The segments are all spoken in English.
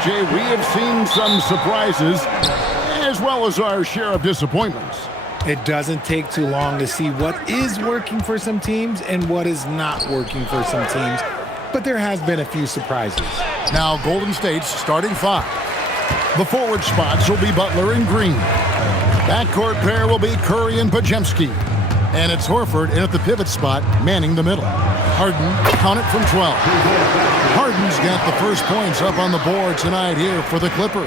RJ, we have seen some surprises as well as our share of disappointments. It doesn't take too long to see what is working for some teams and what is not working for some teams. But there has been a few surprises. Now Golden State's starting five. The forward spots will be Butler and Green. Backcourt pair will be Curry and Podziemski. And it's Horford in at the pivot spot, manning the middle. Harden, count it from 12. Harden's got the first points up on the board tonight here for the Clippers.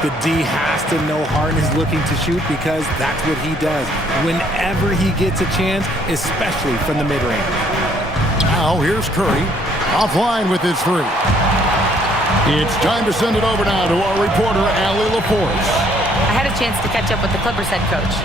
The D has to know Harden is looking to shoot because that's what he does whenever he gets a chance, especially from the mid-range. Now here's Curry, offline with his three. It's time to send it over now to our reporter, Allie LaForce. I had a chance to catch up with the Clippers head coach.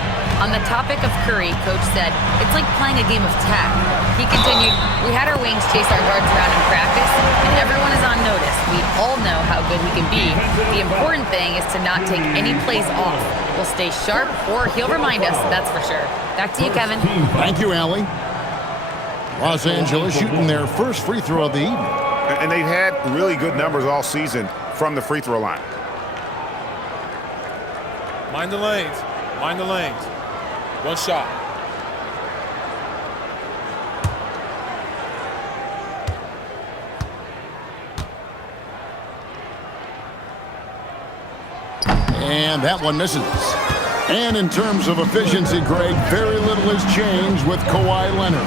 On the topic of Curry, coach said, it's like playing a game of tag. He continued, we had our wings chase our guards around in practice, and everyone is on notice. We all know how good he can be. The important thing is to not take any plays off. We'll stay sharp, or he'll remind us, that's for sure. Back to you, Kevin. Thank you, Allie. Los Angeles shooting their first free throw of the evening. And they've had really good numbers all season from the free throw line. Mind the lanes. Mind the lanes. One shot. And that one misses. And in terms of efficiency, Greg, very little has changed with Kawhi Leonard.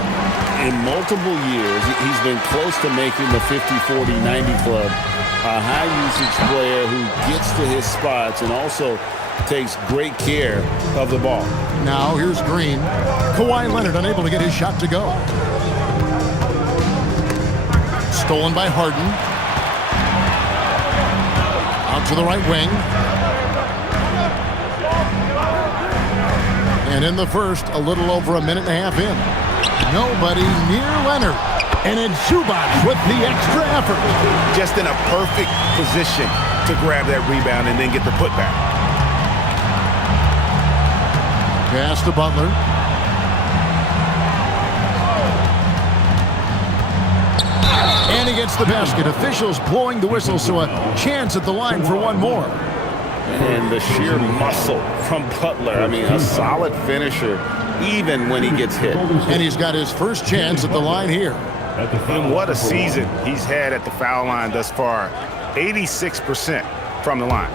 In multiple years, he's been close to making the 50-40-90 club. A high-usage player who gets to his spots and also takes great care of the ball. Now here's Green. Kawhi Leonard unable to get his shot to go. Stolen by Harden. Out to the right wing. And in the first, a little over a minute and a half in. Nobody near Leonard. And it's Zubac with the extra effort. Just in a perfect position to grab that rebound and then get the putback. Pass to Butler. And he gets the basket. Officials blowing the whistle, so a chance at the line for one more. And the sheer muscle from Butler. I mean, a solid finisher, even when he gets hit. And he's got his first chance at the line here. And what a season he's had at the foul line thus far. 86% from the line.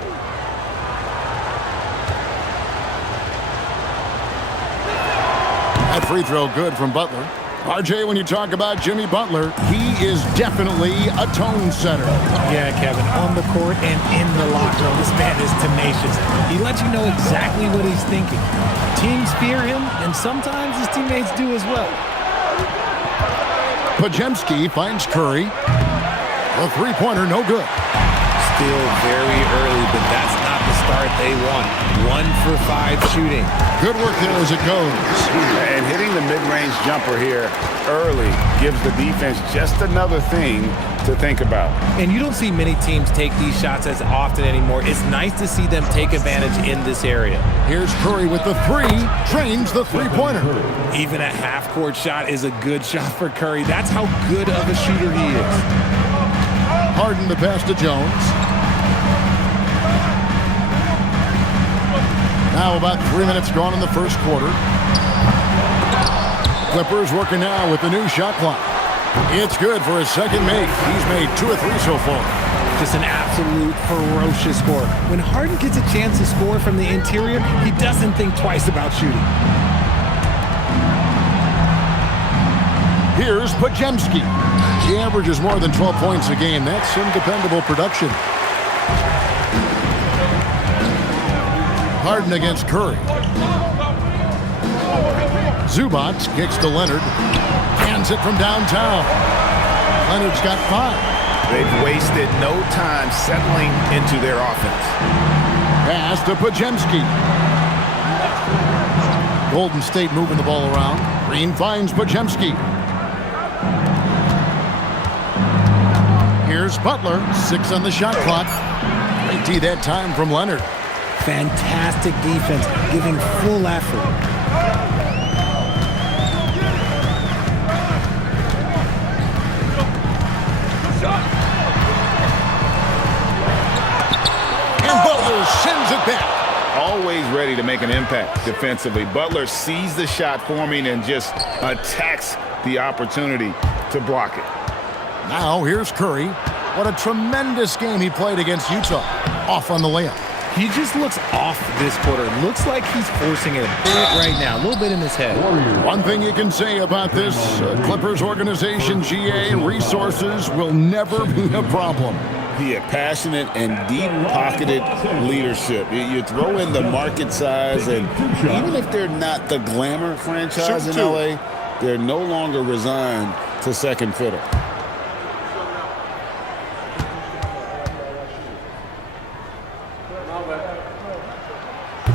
That free throw good from Butler. RJ, when you talk about Jimmy Butler, he is definitely a tone setter. Yeah, Kevin, on the court and in the locker room, this man is tenacious. He lets you know exactly what he's thinking. Teams fear him, and sometimes his teammates do as well. Podziemski finds Curry. The three-pointer, no good. Still very early, but that's not the start they want. 1 for 5 shooting. Good work there as it goes. And hitting the mid-range jumper here early gives the defense just another thing to think about. And you don't see many teams take these shots as often anymore. It's nice to see them take advantage in this area. Here's Curry with the three. Drains the three-pointer. Even a half-court shot is a good shot for Curry. That's how good of a shooter he is. Harden the pass to Jones. Now about 3 minutes gone in the first quarter. Clippers working now with the new shot clock. It's good for his second make. He's made 2 or 3 so far. Just an absolute ferocious score. When Harden gets a chance to score from the interior, he doesn't think twice about shooting. Here's Podziemski. He averages more than 12 points a game. That's some dependable production. Harden against Curry. Zubac kicks to Leonard. Hands it from downtown. Leonard's got 5. They've wasted no time settling into their offense. Pass to Podziemski. Golden State moving the ball around. Green finds Podziemski. Here's Butler. 6 on the shot clock. Great D that time from Leonard. Fantastic defense, giving full effort. And Butler sends it back. Always ready to make an impact defensively. Butler sees the shot forming and just attacks the opportunity to block it. Now here's Curry. What a tremendous game he played against Utah. Off on the layup. He just looks off this quarter. Looks like he's forcing it a bit right now. A little bit in his head. One thing you can say about this Clippers organization, GA, resources will never be a problem. He had passionate and deep-pocketed leadership. You throw in the market size, and even if they're not the glamour franchise in LA, they're no longer resigned to second fiddle.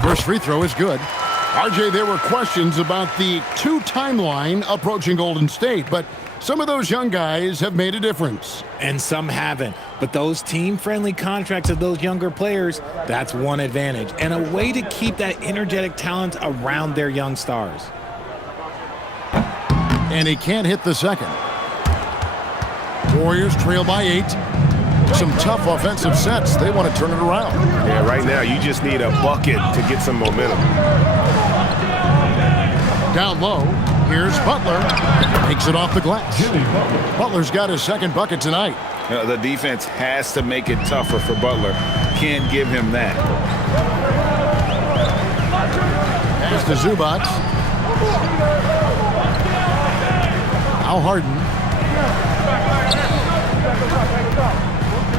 First free throw is good. RJ, there were questions about the two timeline approaching Golden State, but some of those young guys have made a difference. And some haven't. But those team-friendly contracts of those younger players, that's one advantage. And a way to keep that energetic talent around their young stars. And he can't hit the second. Warriors trail by 8. Some tough offensive sets. They want to turn it around. Yeah, right now you just need a bucket to get some momentum. Down low, here's Butler. Takes it off the glass. Butler's got his second bucket tonight. The defense has to make it tougher for Butler. Can't give him that. Pass to Zubac. Now Harden.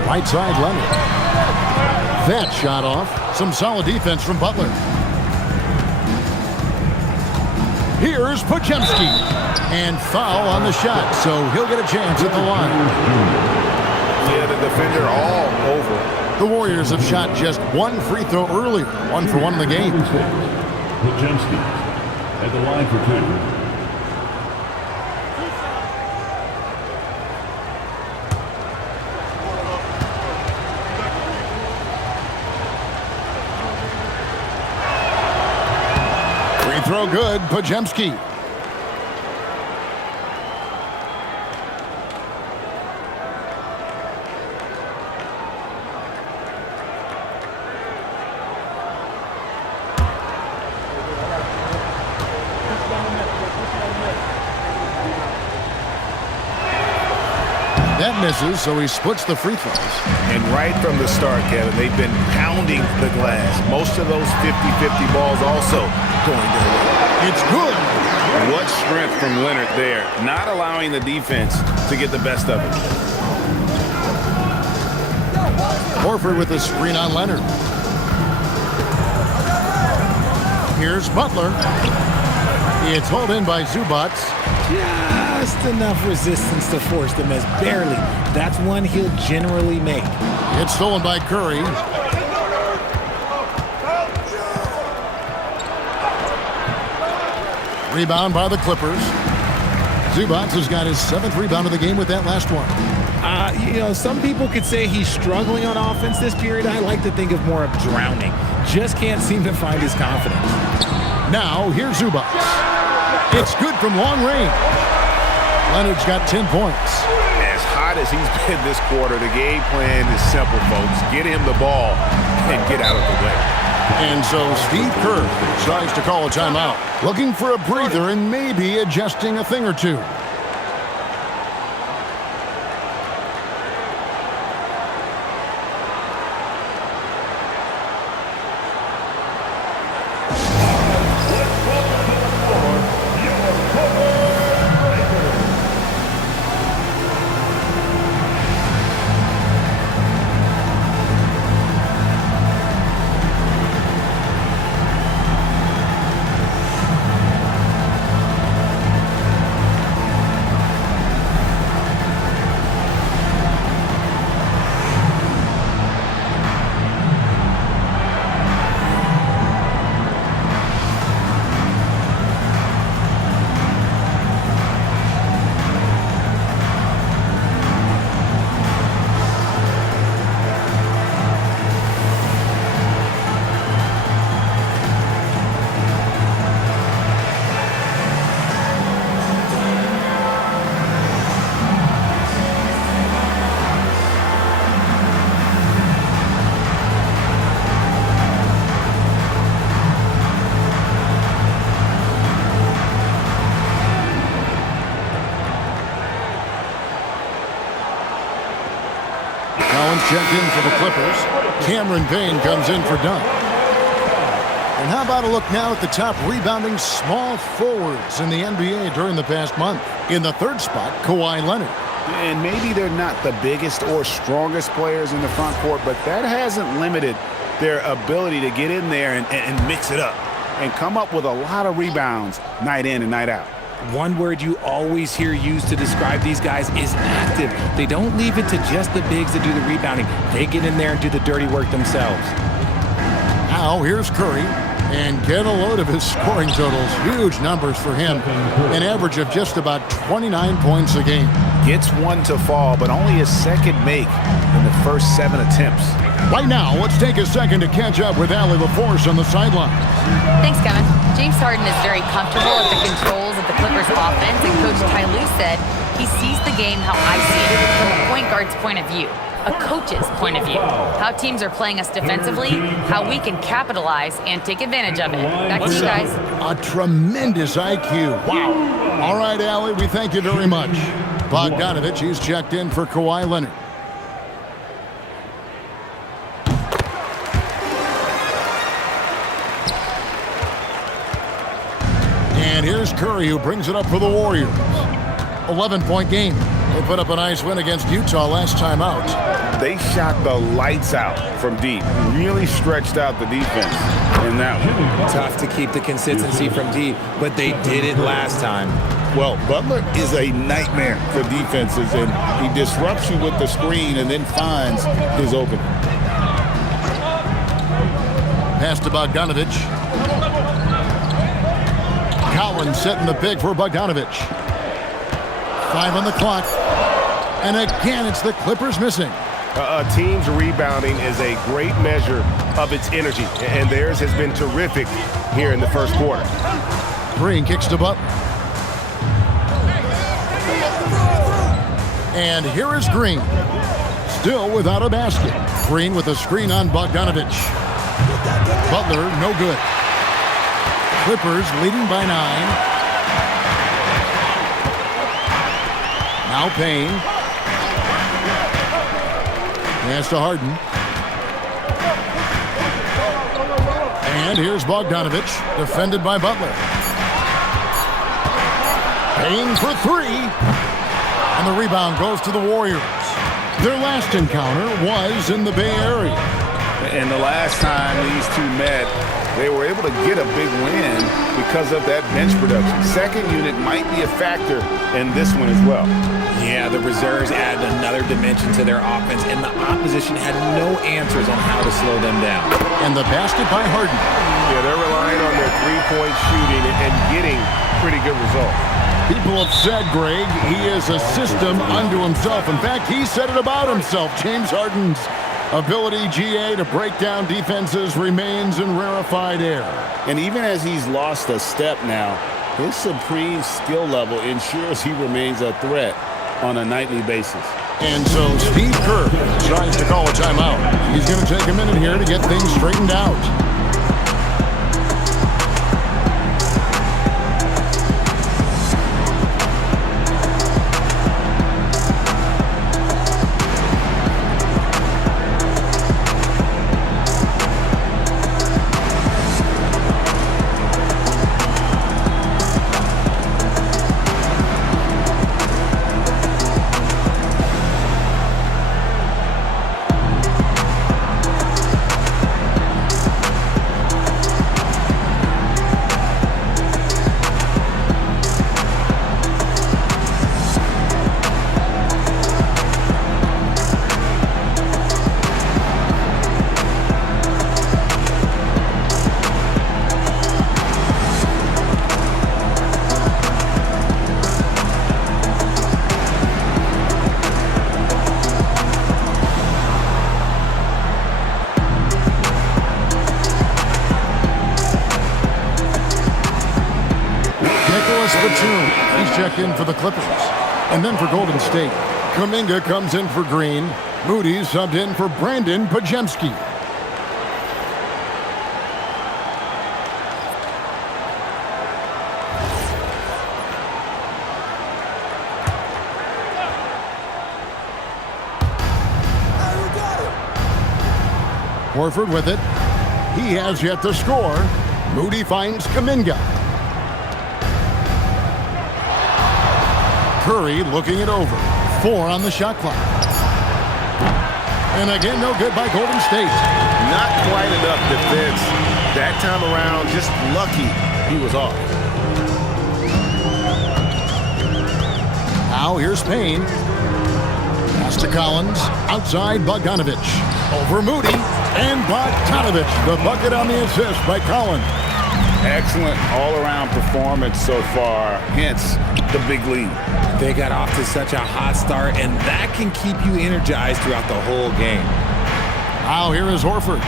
Right side, Leonard. That shot off. Some solid defense from Butler. Here's Podziemski. And foul on the shot, so he'll get a chance at the line. Yeah, the defender all over. The Warriors have shot just one free throw earlier. 1 for 1 in the game. Podziemski at the line for 2. Throw good, Podziemski. That misses, so he splits the free throws. And right from the start, Kevin, they've been pounding the glass. Most of those 50-50 balls also going their way. It's good. What strength from Leonard there, not allowing the defense to get the best of it. Horford with a screen on Leonard. Here's Butler. It's hauled in by Zubac. Just enough resistance to force the miss. Barely. That's one he'll generally make. It's stolen by Curry. Rebound by the Clippers. Zubac has got his 7th rebound of the game with that last one. Some people could say he's struggling on offense this period. I like to think of more of drowning. Just can't seem to find his confidence. Now, here's Zubac. It's good from long range. Leonard's got 10 points. As hot as he's been this quarter, the game plan is simple, folks. Get him the ball and get out of the way. And so Steve Kerr tries to call a timeout, looking for a breather and maybe adjusting a thing or two. checked in for the Clippers. Cameron Payne comes in for Dunn. And how about a look now at the top rebounding small forwards in the NBA during the past month? In the third spot, Kawhi Leonard. And maybe they're not the biggest or strongest players in the front court, but that hasn't limited their ability to get in there and mix it up and come up with a lot of rebounds night in and night out. One word you always hear used to describe these guys is active. They don't leave it to just the bigs to do the rebounding. They get in there and do the dirty work themselves. Now here's Curry. And get a load of his scoring totals. Huge numbers for him. An average of just about 29 points a game. Gets one to fall, but only a second make in the first 7 attempts. Right now, let's take a second to catch up with Allie LaForce on the sideline. Thanks, Kevin. James Harden is very comfortable at the controls of the Clippers offense, and Coach Ty Lue said he sees the game how I see it, from a point guard's point of view. A coach's point of view. How teams are playing us defensively, how we can capitalize and take advantage of it. Back to you guys. A tremendous IQ. Wow. All right, Allie, we thank you very much. Bogdanovich, he's checked in for Kawhi Leonard. And here's Curry, who brings it up for the Warriors. 11-point game. They put up a nice win against Utah last time out. They shot the lights out from deep. Really stretched out the defense in that one. Tough to keep the consistency from deep, but they did it last time. Well, Butler is a nightmare for defenses, and he disrupts you with the screen and then finds his opening. Pass to Bogdanovich. Collins setting the pick for Bogdanovich. 5 on the clock. And again, it's the Clippers missing. A team's rebounding is a great measure of its energy, and theirs has been terrific here in the first quarter. Green kicks to Butler. And here is Green. Still without a basket. Green with a screen on Bogdanovich. Butler, no good. Clippers leading by 9. Now Payne. Pass to Harden. And here's Bogdanovich, defended by Butler. Payne for 3. And the rebound goes to the Warriors. Their last encounter was in the Bay Area. And the last time these two met, they were able to get a big win because of that bench production. Second unit might be a factor in this one as well. Yeah, the reserves added another dimension to their offense, and the opposition had no answers on how to slow them down. And the basket by Harden. Yeah, they're relying on their three-point shooting and getting pretty good results. People have said, Greg, he is a system unto himself. In fact, he said it about himself. James Harden's ability, GA, to break down defenses remains in rarefied air. And even as he's lost a step now, his supreme skill level ensures he remains a threat on a nightly basis. And so Steve Kerr tries to call a timeout. He's going to take a minute here to get things straightened out. He's checked in for the Clippers. And then for Golden State, Kuminga comes in for Green. Moody subbed in for Brandon Pajemski. Horford with it. He has yet to score. Moody finds Kuminga. Curry looking it over. 4 on the shot clock. And again, no good by Golden State. Not quite enough defense. That time around, just lucky he was off. Now here's Payne. Pass to Collins. Outside Bogdanovich. Over Moody. And Bogdanovich. The bucket on the assist by Collins. Excellent all-around performance so far, hence the big lead. They got off to such a hot start, and that can keep you energized throughout the whole game. Now here is Horford.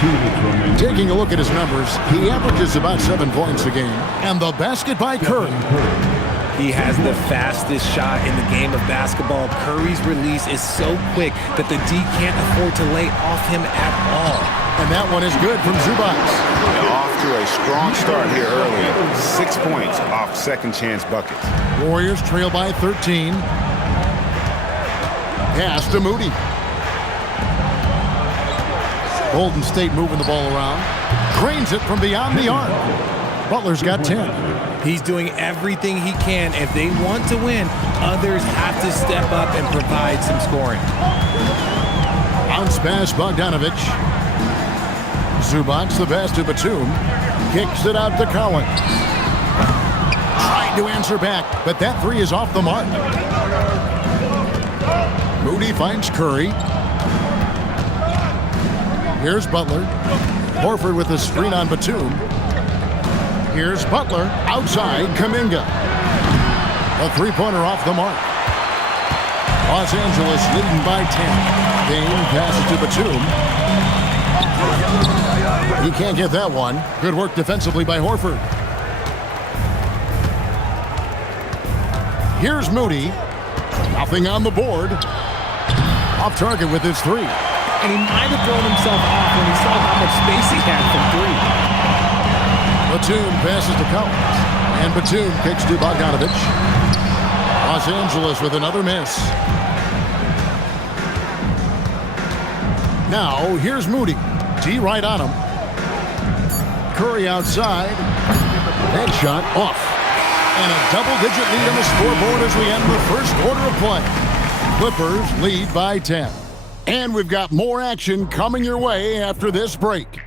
Taking a look at his numbers, he averages about 7 points a game. And the basket by Curry. He has the fastest shot in the game of basketball. Curry's release is so quick that the D can't afford to lay off him at all. And that one is good from Zubac. Off to a strong start here early. 6 points off second chance buckets. Warriors trail by 13. Pass to Moody. Golden State moving the ball around. Drains it from beyond the arc. Butler's got 10. He's doing everything he can. If they want to win, others have to step up and provide some scoring. Bounce pass Bogdanovich. Zubac the pass to Batum. Kicks it out to Collins. Tried to answer back, but that 3 is off the mark. Moody finds Curry. Here's Butler. Horford with a screen on Batum. Here's Butler. Outside, Kuminga. A 3-pointer off the mark. Los Angeles leading by 10. Dame passes to Batum. He can't get that one. Good work defensively by Horford. Here's Moody. Nothing on the board. Off target with his 3. And he might have thrown himself off when he saw how much space he had from 3. Batum passes to Collins. And Batum kicks to Bogdanovich. Los Angeles with another miss. Now, here's Moody. D right on him. Curry outside. Headshot off. And a double-digit lead on the scoreboard as we end the first quarter of play. Clippers lead by 10. And we've got more action coming your way after this break.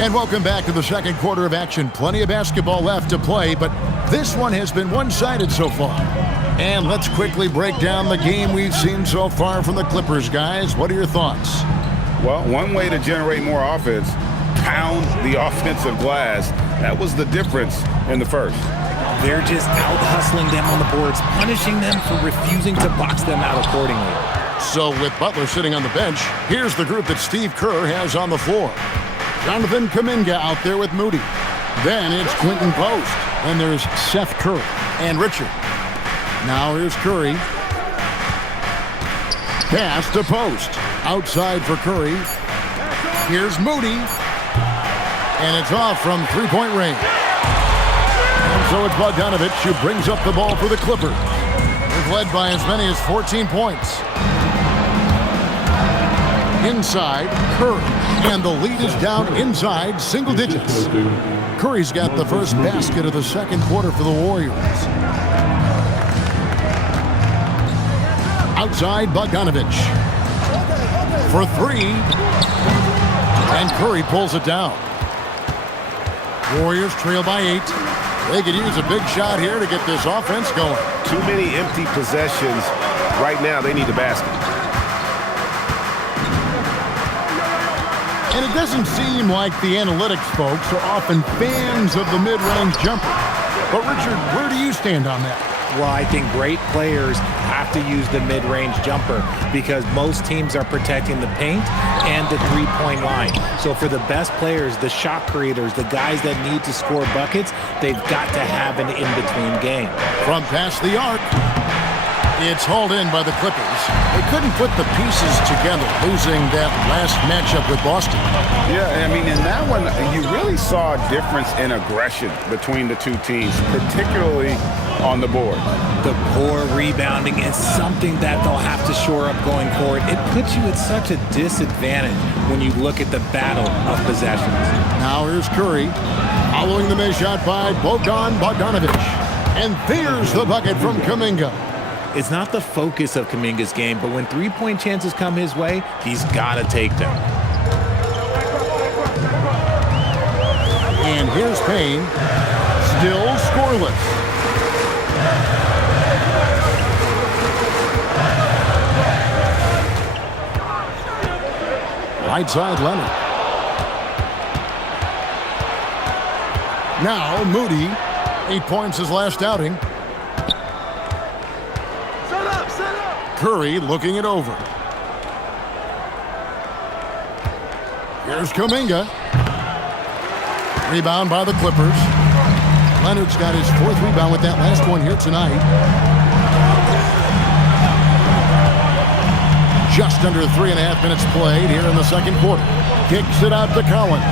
And welcome back to the second quarter of action. Plenty of basketball left to play, but this one has been one-sided so far. And let's quickly break down the game we've seen so far from the Clippers, guys. What are your thoughts? Well, one way to generate more offense, pound the offensive glass. That was the difference in the first. They're just out-hustling them on the boards, punishing them for refusing to box them out accordingly. So with Butler sitting on the bench, here's the group that Steve Kerr has on the floor. Jonathan Kuminga out there with Moody. Then it's Quentin Post. And there's Seth Curry and Richard. Now here's Curry. Pass to Post. Outside for Curry. Here's Moody. And it's off from three-point range. And so it's Bogdanovich who brings up the ball for the Clippers. They've led by as many as 14 points. Inside, Curry. And the lead is down inside single digits. Curry's got the first basket of the second quarter for the Warriors. Outside, Bogdanovich. For 3. And Curry pulls it down. Warriors trail by 8. They could use a big shot here to get this offense going. Too many empty possessions. Right now, they need a basket. And it doesn't seem like the analytics folks are often fans of the mid-range jumper. But, Richard, where do you stand on that? Well, I think great players have to use the mid-range jumper because most teams are protecting the paint and the three-point line. So for the best players, the shot creators, the guys that need to score buckets, they've got to have an in-between game. From past the arc. It's hauled in by the Clippers. They couldn't put the pieces together, losing that last matchup with Boston. Yeah, I mean, in that one, you really saw a difference in aggression between the two teams, particularly on the board. The poor rebounding is something that they'll have to shore up going forward. It puts you at such a disadvantage when you look at the battle of possessions. Now here's Curry, following the missed shot by Bogdanovic. And there's the bucket from Kuminga. It's not the focus of Kuminga's game, but when three-point chances come his way, he's got to take them. And here's Payne, still scoreless. Right side, Leonard. Now Moody, 8 points his last outing. Curry looking it over. Here's Kuminga. Rebound by the Clippers. Leonard's got his 4th rebound with that last one here tonight. Just under 3.5 minutes played here in the second quarter. Kicks it out to Collins.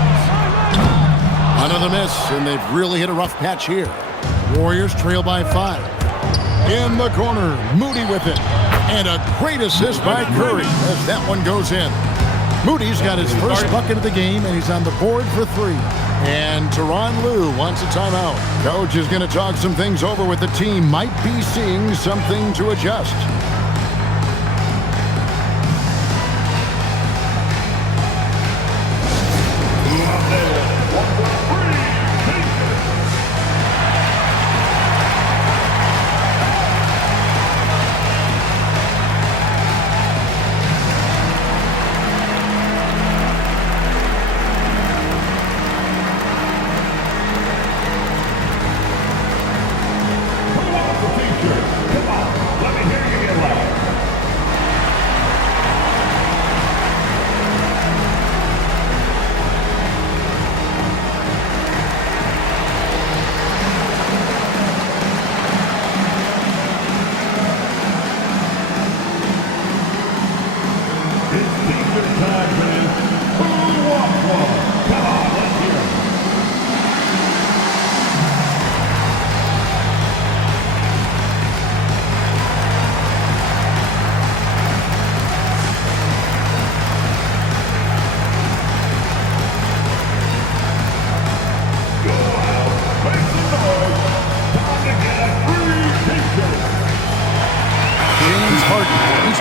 Another miss, and they've really hit a rough patch here. Warriors trail by 5. In the corner, Moody with it. And a great assist by Curry as that one goes in. Moody's got his first bucket of the game, and he's on the board for 3. And Tyronn Lue wants a timeout. Coach is going to talk some things over with the team. Might be seeing something to adjust.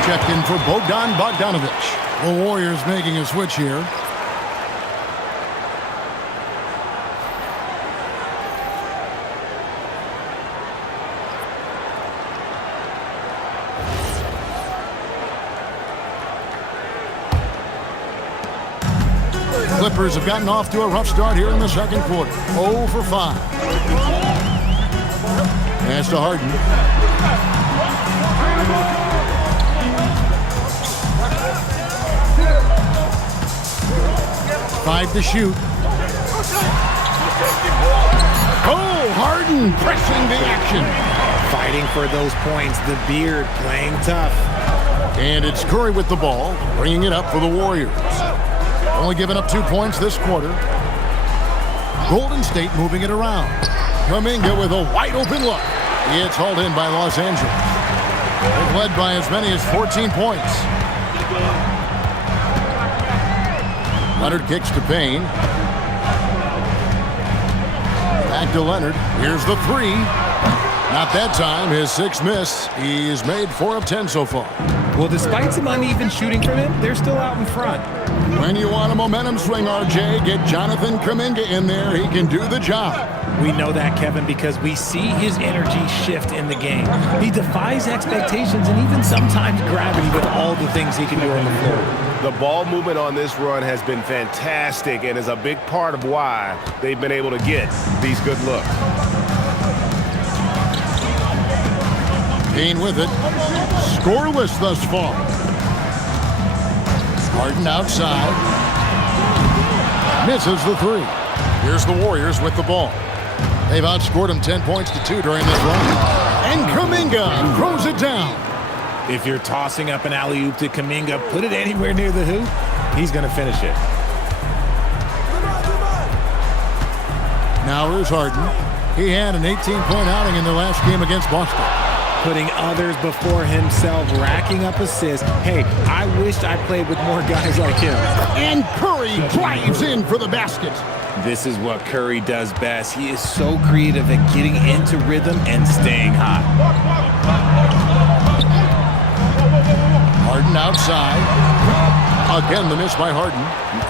Checked in for Bogdanovic. The Warriors making a switch here. Clippers have gotten off to a rough start here in the second quarter. 0 for 5. Pass to Harden. 5 to shoot. Oh, Harden pressing the action. Fighting for those points. The Beard playing tough. And it's Curry with the ball, bringing it up for the Warriors. Only giving up 2 points this quarter. Golden State moving it around. Kuminga with a wide open look. It's hauled in by Los Angeles. They've led by as many as 14 points. Leonard kicks to Payne. Back to Leonard. Here's the 3. Not that time. His 6th miss. He's made 4 of 10 so far. Well, despite some uneven shooting from him, they're still out in front. When you want a momentum swing, RJ, get Jonathan Kuminga in there. He can do the job. We know that, Kevin, because we see his energy shift in the game. He defies expectations and even sometimes gravity with all the things he can do on the floor. The ball movement on this run has been fantastic and is a big part of why they've been able to get these good looks. Payne with it. Scoreless thus far. Harden outside. Misses the 3. Here's the Warriors with the ball. They've outscored them 10 points to 2 during this run. And Kuminga throws it down. If you're tossing up an alley-oop to Kuminga, put it anywhere near the hoop, he's going to finish it. Now here's Harden. He had an 18-point outing in their last game against Boston. Putting others before himself, racking up assists. Hey, I wished I played with more guys like him. And Curry drives in for the basket. This is what Curry does best. He is so creative at getting into rhythm and staying hot. Harden outside. Again, the miss by Harden.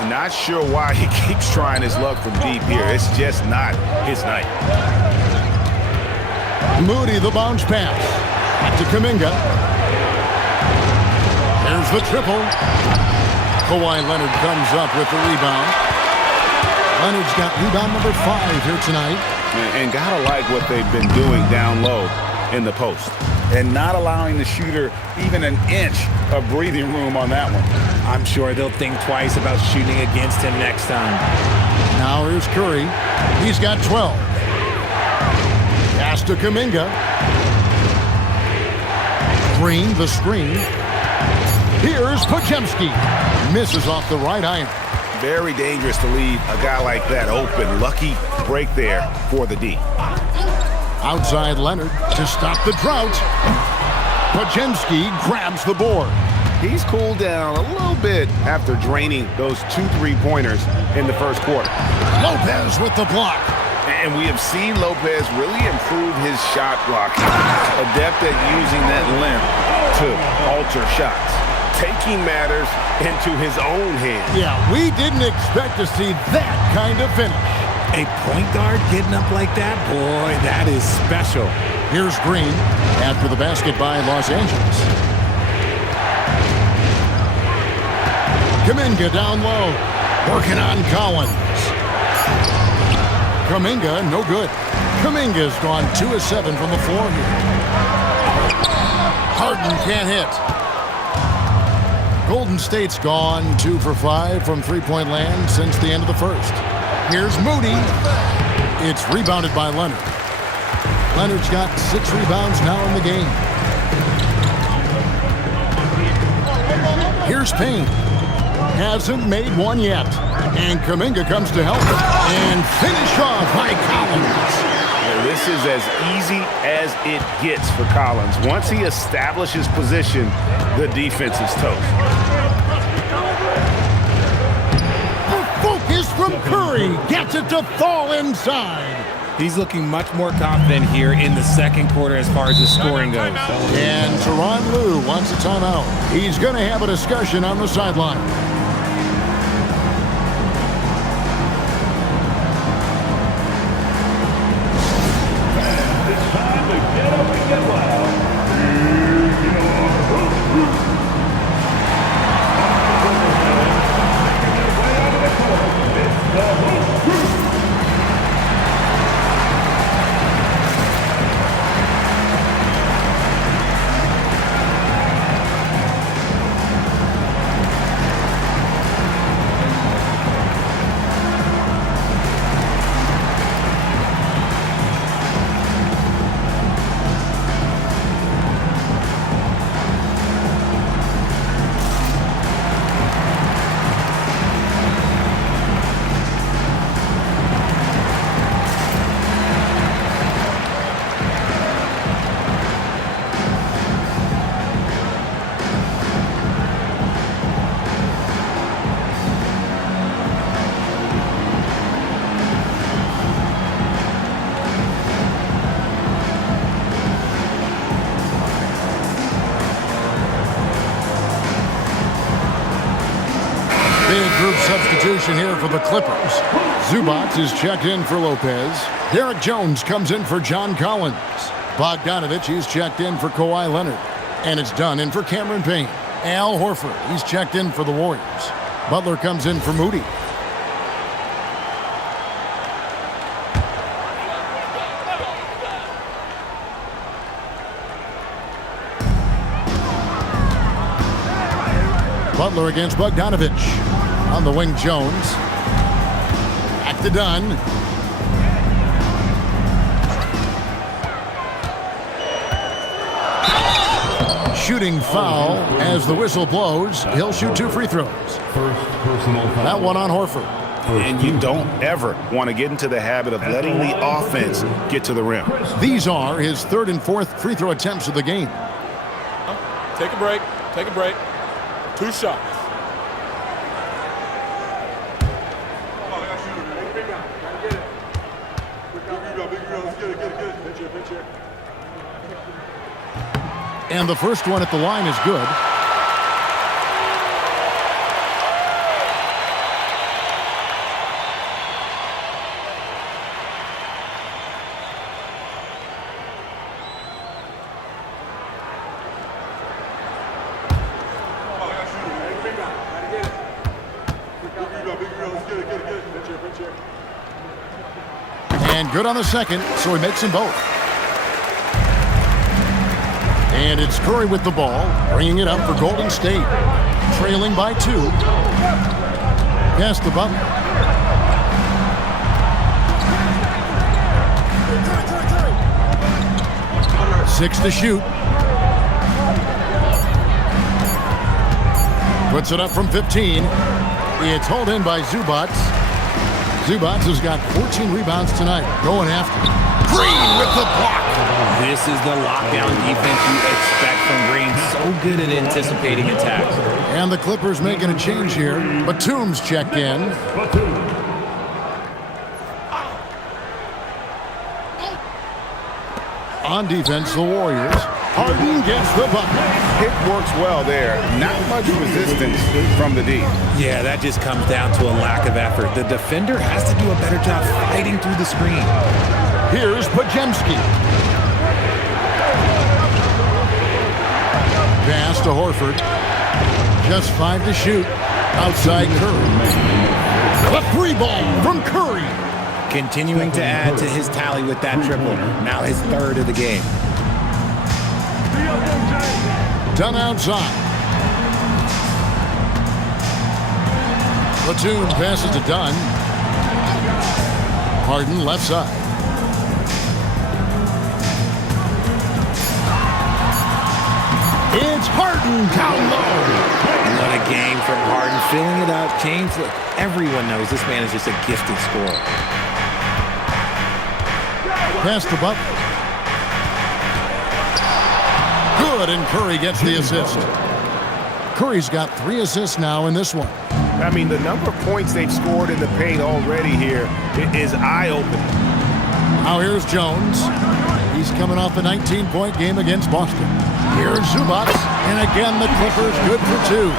Not sure why he keeps trying his luck from deep here. It's just not his night. Moody, the bounce pass. Back to Kuminga. There's the triple. Kawhi Leonard comes up with the rebound. Leonard's got rebound number 5 here tonight. And gotta like what they've been doing down low in the post. And not allowing the shooter even an inch of breathing room on that one. I'm sure they'll think twice about shooting against him next time. Now here's Curry. He's got 12. Pass to Kuminga. Green, the screen. Here's Podziemski. Misses off the right iron. Very dangerous to leave a guy like that open. Lucky break there for the D. Outside Leonard to stop the drought. Podziemski grabs the board. He's cooled down a little bit after draining those 2 3-pointers in the first quarter. Lopez with the block. And we have seen Lopez really improve his shot blocking. Adept at using that length to alter shots. Taking matters into his own hands. Yeah, we didn't expect to see that kind of finish. A point guard getting up like that? Boy, that is special. Here's Green after the basket by Los Angeles. Kuminga down low. Working on Collins. Kuminga, no good. Kuminga's gone 2 of 7 from the floor here. Harden can't hit. Golden State's gone 2 for 5 from three-point land since the end of the first. Here's Moody. It's rebounded by Leonard. Leonard's got 6 rebounds now in the game. Here's Payne. Hasn't made one yet. And Kuminga comes to help. And finish off by Collins. This is as easy as it gets for Collins. Once he establishes position, the defense is toast. From Curry, gets it to fall inside. He's looking much more confident here in the second quarter as far as his scoring goes. And Tyronn Lue wants a timeout. He's going to have a discussion on the sideline. It's time to get up and get loud. Big group substitution here for the Clippers. Zubac is checked in for Lopez. Derek Jones comes in for John Collins. Bogdanovich is checked in for Kawhi Leonard. And it's done in for Cameron Payne. Al Horford, he's checked in for the Warriors. Butler comes in for Moody. Butler against Bogdanovich. On the wing, Jones. Back to Dunn. shooting foul. As the whistle blows, he'll shoot 2 free throws. First personal foul. That one on Horford. And you don't ever want to get into the habit of letting the offense get to the rim. These are his 3rd and 4th free throw attempts of the game. Take a break. Take a break. 2 shots. And the first one at the line is good. And good on the second, so he makes them both. And it's Curry with the ball, bringing it up for Golden State. Trailing by 2. Pass the Butler. Six to shoot. Puts it up from 15. It's hauled in by Zubac. Zubac has got 14 rebounds tonight. Going after. Green with the block. This is the lockdown defense you expect from Green. So good at anticipating attacks. And the Clippers making a change here. Batum's checked in. On defense, the Warriors. Harden gets the bucket. It works well there. Not much resistance from the D. Yeah, that just comes down to a lack of effort. The defender has to do a better job fighting through the screen. Here's Pajemski. Pass to Horford. Just 5 to shoot. Outside Curry. A 3 ball from Curry. Continuing to add to his tally with that triple. Now his 3rd of the game. Done outside. Batum passes to Dunn. Harden left side. It's Harden down low. What a game from Harden. Filling it up. James, look, everyone knows this man is just a gifted scorer. Pass the Butler. Good, and Curry gets the assist. Curry's got 3 assists now in this one. I mean, the number of points they've scored in the paint already here is eye-opening. Now here's Jones. He's coming off a 19-point game against Boston. Here's Zubac, and again the Clippers good for 2.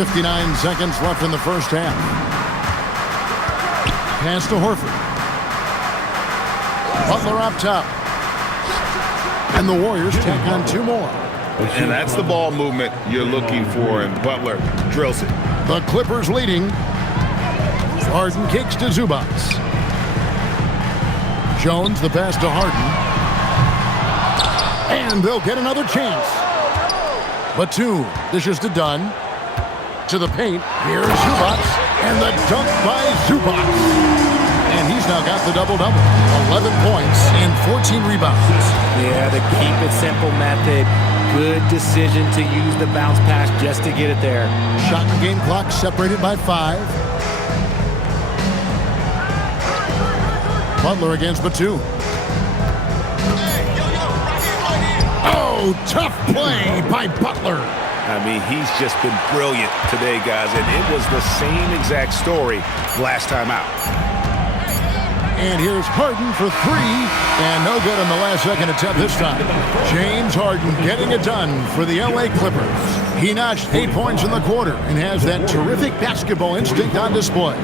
59 seconds left in the first half. Pass to Horford. Butler up top. And the Warriors tack on 2 more. And that's the ball movement you're looking for, and Butler drills it. The Clippers leading. Harden kicks to Zubac. Jones the pass to Harden. And they'll get another chance. Batum dishes to Dunn. To the paint. Here's Zubac. And the dunk by Zubac. And he's now got the double-double. 11 points and 14 rebounds. Yeah, the keep it simple method. Good decision to use the bounce pass just to get it there. Shot and game clock separated by 5. Butler against Batum. Oh, tough play by Butler. I mean, he's just been brilliant today, guys, and it was the same exact story last time out. And here's Harden for 3, and no good on the last second attempt this time. James Harden getting it done for the LA Clippers. He notched 8 points in the quarter and has that terrific basketball instinct on display.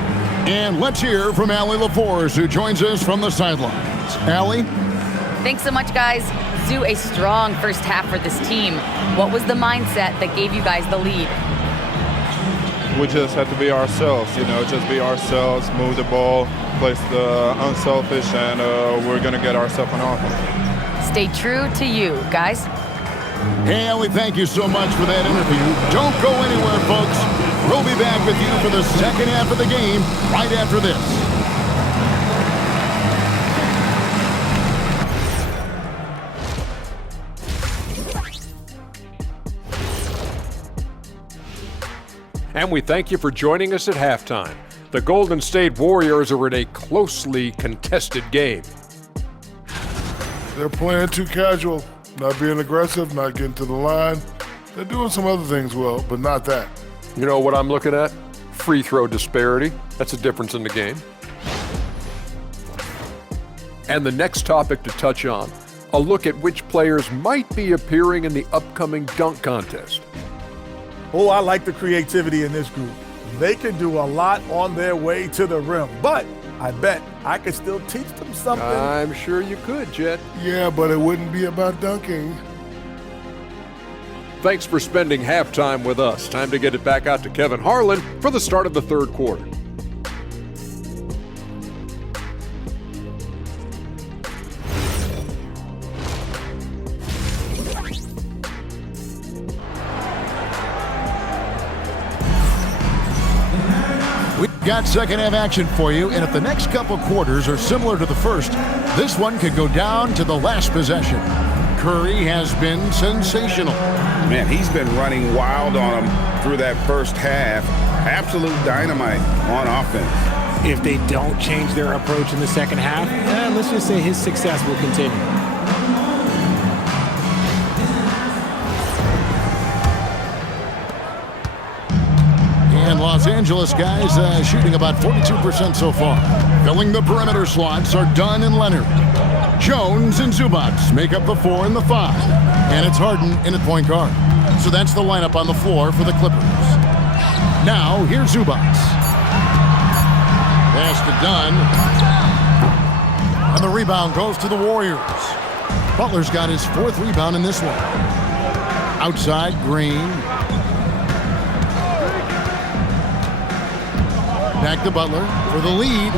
And let's hear from Allie LaForce, who joins us from the sidelines. Allie? Thanks so much, guys. Zoo, a strong first half for this team. What was the mindset that gave you guys the lead? We just had to be ourselves, just be ourselves, move the ball, play the unselfish, and we're going to get ourselves an offense. Stay true to you, guys. Hey, Allie, thank you so much for that interview. Don't go anywhere, folks. We'll be back with you for the second half of the game right after this. and we thank you for joining us at halftime. The Golden State Warriors are in a closely contested game. They're playing too casual, not being aggressive, not getting to the line. They're doing some other things well, but not that. You know what I'm looking at? Free throw disparity. That's a difference in the game. And the next topic to touch on, a look at which players might be appearing in the upcoming dunk contest. Oh, I like the creativity in this group. They can do a lot on their way to the rim, but I bet I could still teach them something. I'm sure you could, Jet. Yeah, but it wouldn't be about dunking. Thanks for spending halftime with us. Time to get it back out to Kevin Harlan for the start of the third quarter. We've got second half action for you, and if the next couple quarters are similar to the first, this one could go down to the last possession. Curry has been sensational. Man, he's been running wild on him through that first half. Absolute dynamite on offense. If they don't change their approach in the second half, let's just say his success will continue. And Los Angeles guys shooting about 42% so far. Filling the perimeter slots are Dunn and Leonard. Jones and Zubac make up the 4 and the 5. And it's Harden in at point guard. So that's the lineup on the floor for the Clippers. Now, here's Zubac. Pass to Dunn. And the rebound goes to the Warriors. Butler's got his 4th rebound in this one. Outside, Green. Back to Butler for the lead.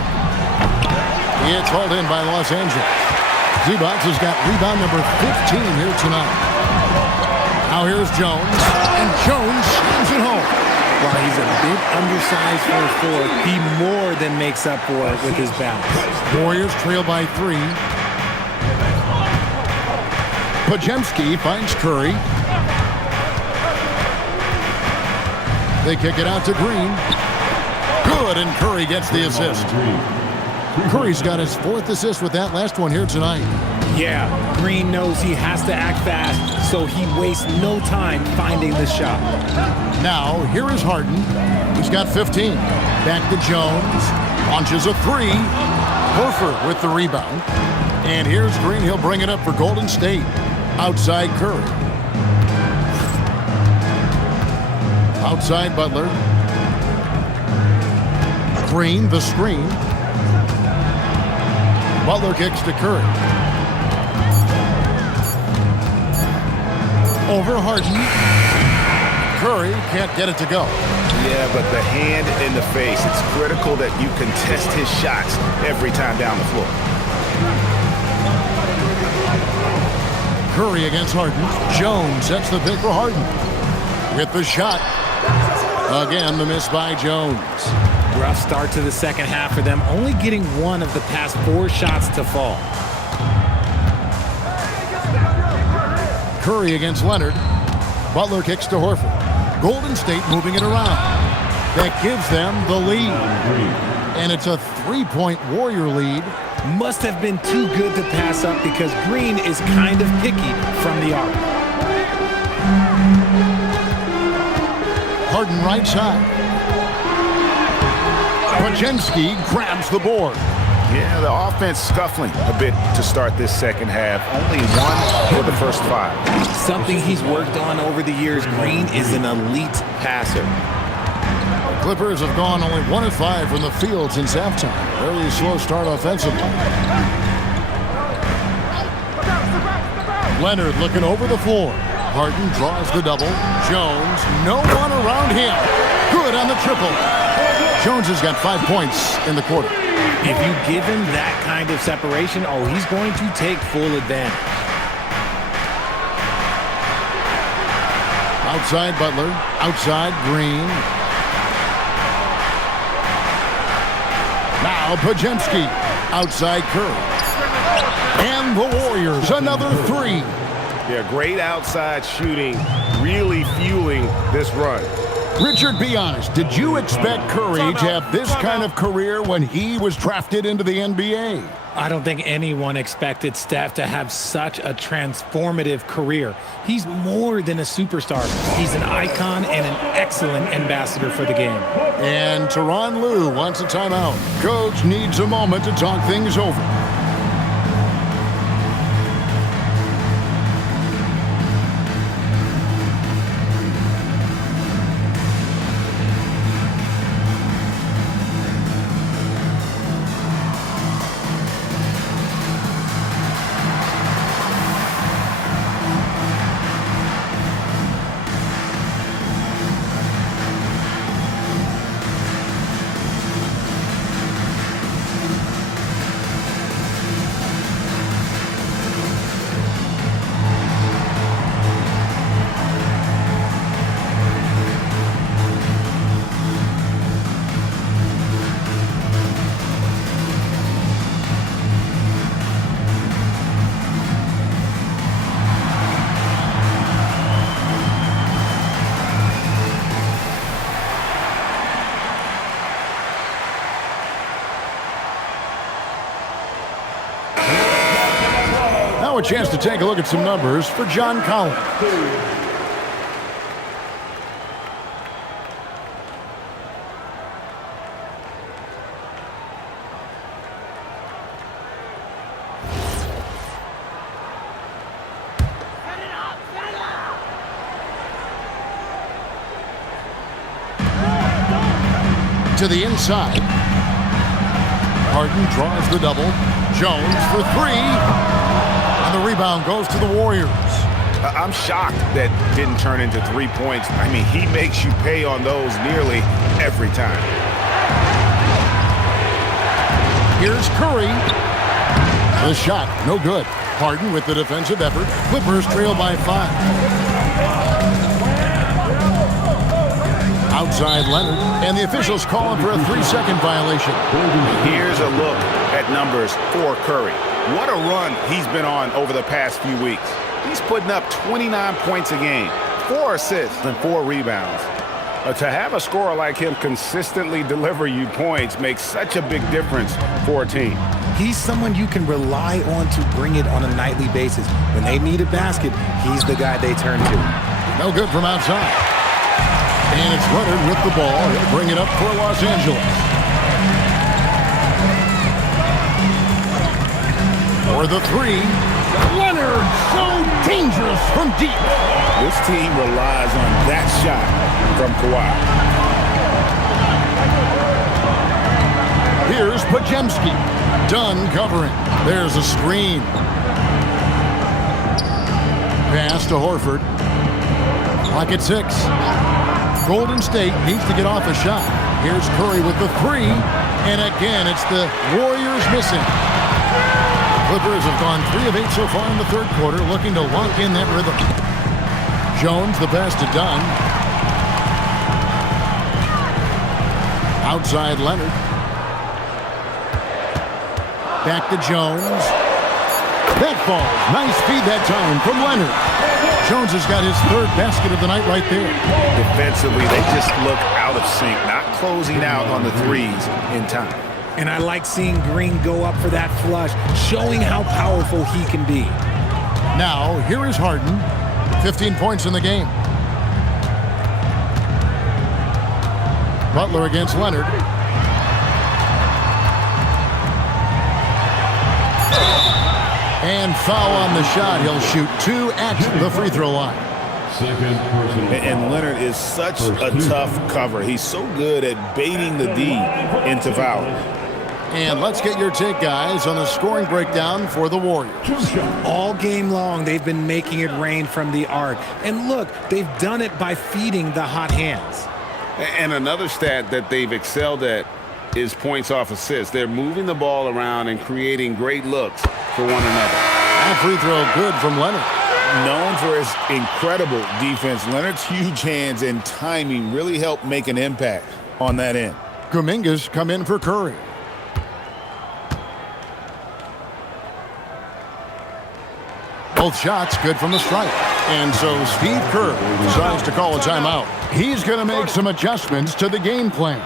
It's hauled in by Los Angeles. Zubac has got rebound number 15 here tonight. Now here's Jones, and Jones slams it home. While he's a bit undersized for a 4, he more than makes up for it with his bounce. Warriors trail by 3. Podziemski finds Curry. They kick it out to Green. Good, and Curry gets the assist. Curry's got his 4th assist with that last one here tonight. Yeah, Green knows he has to act fast, so he wastes no time finding the shot. Now, here is Harden. He's got 15. Back to Jones. Launches a 3. Horford with the rebound. And here's Green. He'll bring it up for Golden State. Outside Curry. Outside Butler. Green, the screen. Butler kicks to Curry. Over Harden. Curry can't get it to go. Yeah, but the hand in the face, it's critical that you contest his shots every time down the floor. Curry against Harden. Jones sets the pick for Harden. With the shot. Again, the miss by Jones. Rough start to the second half for them, only getting 1 of the past 4 shots to fall. Curry against Leonard. Butler kicks to Horford. Golden State moving it around. That gives them the lead. And it's a 3-point Warrior lead. Must have been too good to pass up because Green is kind of picky from the arc. Harden right side. Podziemski grabs the board. Yeah, the offense scuffling a bit to start this second half. Only 1 for the first 5. Something he's worked on over the years. Green is an elite passer. The Clippers have gone only 1 of 5 from the field since halftime. Very slow start offensively. Leonard looking over the floor. Harden draws the double. Jones, no one around him. Good on the triple. Jones has got 5 points in the quarter. If you give him that kind of separation, he's going to take full advantage. Outside Butler, outside Green. Now Podziemski, outside Curry. And the Warriors, another 3. Yeah, great outside shooting, really fueling this run. Richard, be honest. Did you expect Curry to have this kind of career when he was drafted into the NBA? I don't think anyone expected Steph to have such a transformative career. He's more than a superstar. He's an icon and an excellent ambassador for the game. And Tyronn Lue wants a timeout. Coach needs a moment to talk things over. Now a chance to take a look at some numbers for John Collins. To the inside. Harden draws the double. Jones for three. And the rebound goes to the Warriors. I'm shocked that didn't turn into 3 points. I mean, he makes you pay on those nearly every time. Here's Curry. The shot, no good. Harden with the defensive effort. Clippers trail by 5. Outside Leonard, and the officials call him for a 3-second violation. Here's a look at numbers for Curry. What a run he's been on over the past few weeks. He's putting up 29 points a game, 4 assists, and 4 rebounds. To have a scorer like him consistently deliver you points makes such a big difference for a team. He's someone you can rely on to bring it on a nightly basis. When they need a basket, he's the guy they turn to. No good from outside. And it's Leonard with the ball. He'll bring it up for Los Angeles. For the three, Leonard, so dangerous from deep. This team relies on that shot from Kawhi. Here's Podziemski. Done covering. There's a screen. Pass to Horford. Clock at 6. Golden State needs to get off a shot. Here's Curry with the three. And again, it's the Warriors missing. Clippers have gone 3 of 8 so far in the third quarter, looking to lock in that rhythm. Jones, the pass to Dunn. Outside Leonard. Back to Jones. That falls. Nice feed that time from Leonard. Jones has got his 3rd basket of the night right there. Defensively, they just look out of sync, not closing out on the threes in time. And I like seeing Green go up for that flush, showing how powerful he can be. Now, here is Harden. 15 points in the game. Butler against Leonard. And foul on the shot. He'll shoot 2 at the free throw line. And Leonard is such a tough cover. He's so good at baiting the D into fouling. And let's get your take, guys, on the scoring breakdown for the Warriors. All game long, they've been making it rain from the arc. And look, they've done it by feeding the hot hands. And another stat that they've excelled at is points off assists. They're moving the ball around and creating great looks for one another. That free throw good from Leonard. Known for his incredible defense, Leonard's huge hands and timing really help make an impact on that end. Kuminga's come in for Curry. Both shots good from the stripe. And so Steve Kerr decides to call a timeout. He's going to make some adjustments to the game plan.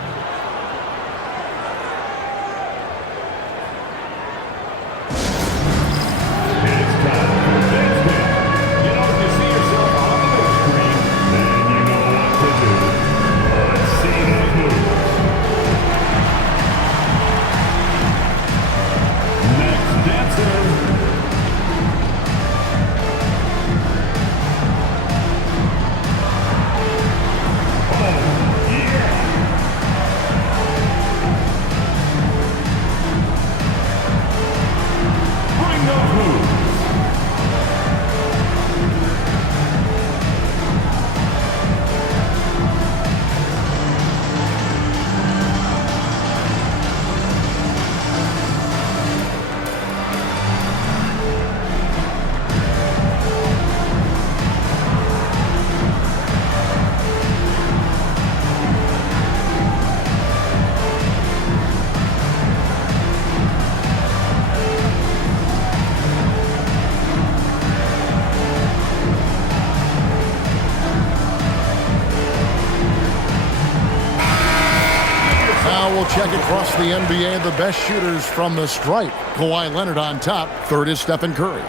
We'll check across the NBA the best shooters from the stripe. Kawhi Leonard on top. Third is Stephen Curry.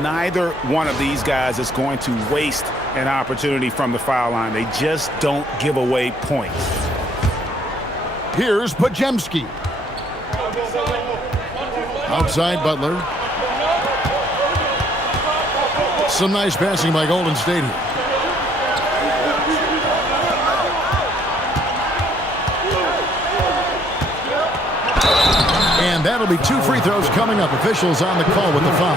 Neither one of these guys is going to waste an opportunity from the foul line. They just don't give away points. Here's Podziemski. Outside Butler. Some nice passing by Golden State here. And that'll be 2 free throws coming up. Officials on the call with the foul.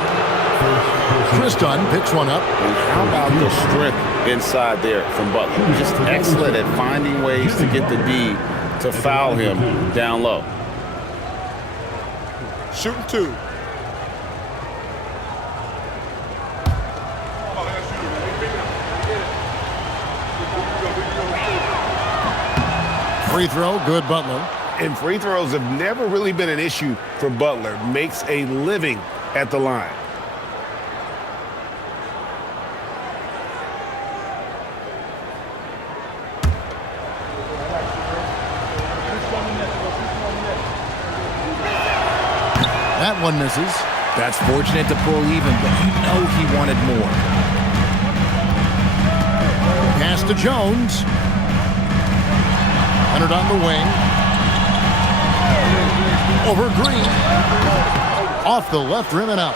Chris Dunn picks one up. And how about the strength inside there from Butler? Just excellent at finding ways to get the D to foul him down low. Shooting 2. Free throw, good Butler. And free throws have never really been an issue for Butler. Makes a living at the line. That one misses. That's fortunate to pull even, but you know he wanted more. Pass to Jones. Leonard on the wing. Over Green. Off the left rim and out.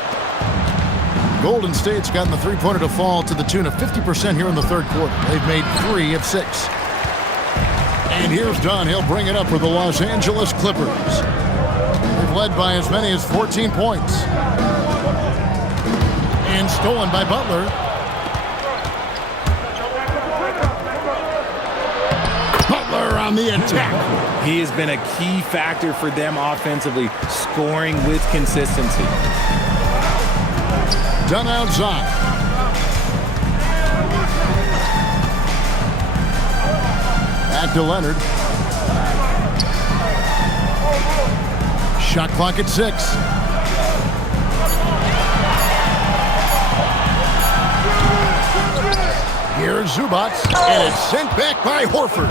Golden State's gotten the three-pointer to fall to the tune of 50% here in the third quarter. They've made 3 of 6. And here's Dunn. He'll bring it up for the Los Angeles Clippers. They've led by as many as 14 points. And stolen by Butler. Butler on the attack. He has been a key factor for them offensively, scoring with consistency. Dunn outside. Back to Leonard. Shot clock at 6. Here's Zubac, and it's sent back by Horford.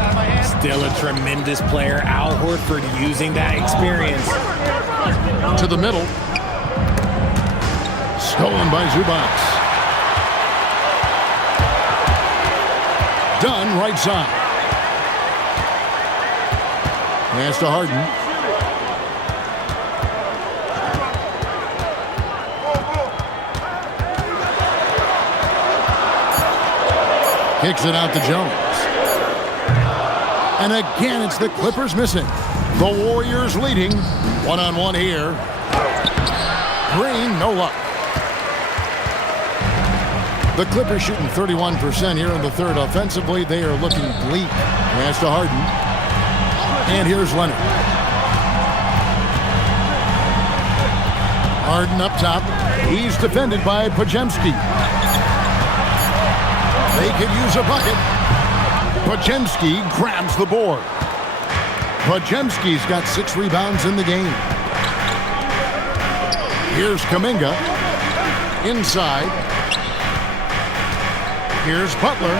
Still a tremendous player, Al Horford, using that experience. To the middle. Stolen by Zubac. Dunn right side. Pass to Harden. Kicks it out to Jones. And again, it's the Clippers missing. The Warriors leading. One-on-one here. Green, no luck. The Clippers shooting 31% here in the third offensively. They are looking bleak. Pass to Harden. And here's Leonard. Harden up top. He's defended by Podziemski. They could use a bucket. Podziemski grabs the board. Podziemski's got 6 rebounds in the game. Here's Kuminga. Inside. Here's Butler.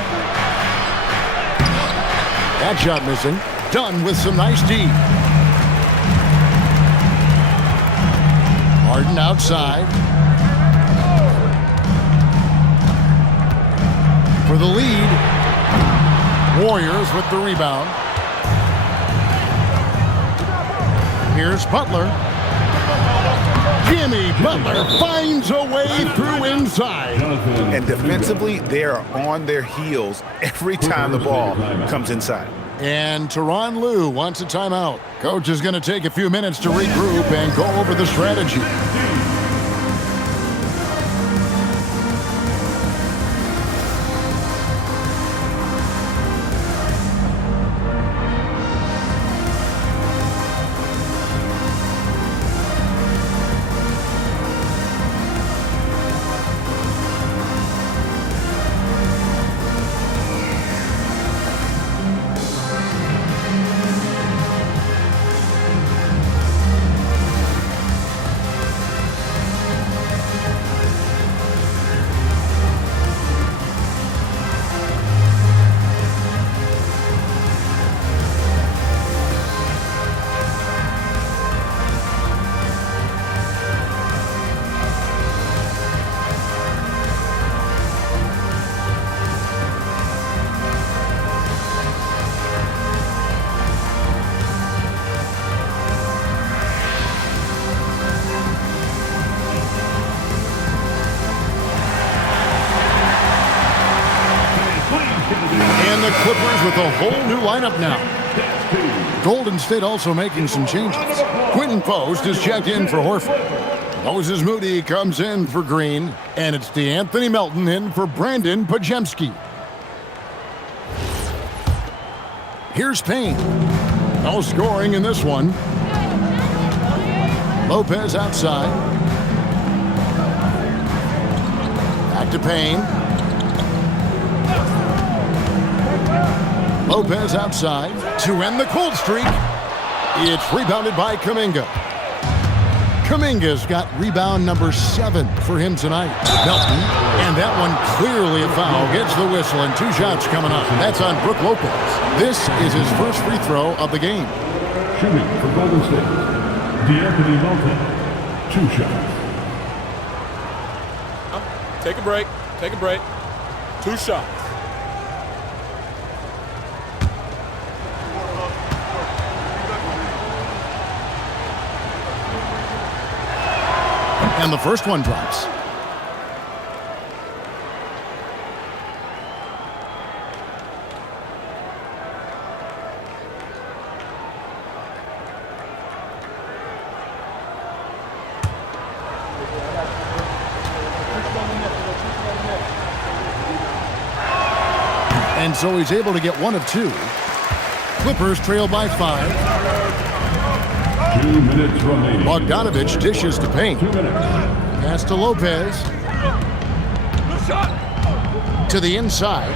That shot missing. Done with some nice D. Harden outside. For the lead. Warriors with the rebound. Here's Butler. Jimmy Butler finds a way through inside. And defensively, they are on their heels every time the ball comes inside. And Tyronn Lue wants a timeout. Coach is going to take a few minutes to regroup and go over the strategy. And the Clippers with a whole new lineup now. Golden State also making some changes. Quentin Post is checked in for Horford. Moses Moody comes in for Green. And it's DeAnthony Melton in for Brandon Podziemski. Here's Payne. No scoring in this one. Lopez outside. Back to Payne. Lopez outside to end the cold streak. It's rebounded by Kuminga. Kuminga's got rebound number 7 for him tonight. Melton, and that one clearly a foul. Gets the whistle and 2 shots coming up. That's on Brook Lopez. This is his first free throw of the game. Shooting for Golden State, DeAnthony Melton, 2 shots. Take a break. Take a break. 2 shots. And the first one drops. And so he's able to get 1 of 2. Clippers trail by 5. 2 minutes remaining. Bogdanovich dishes to Payne. 2 minutes. Pass to Lopez. To the inside.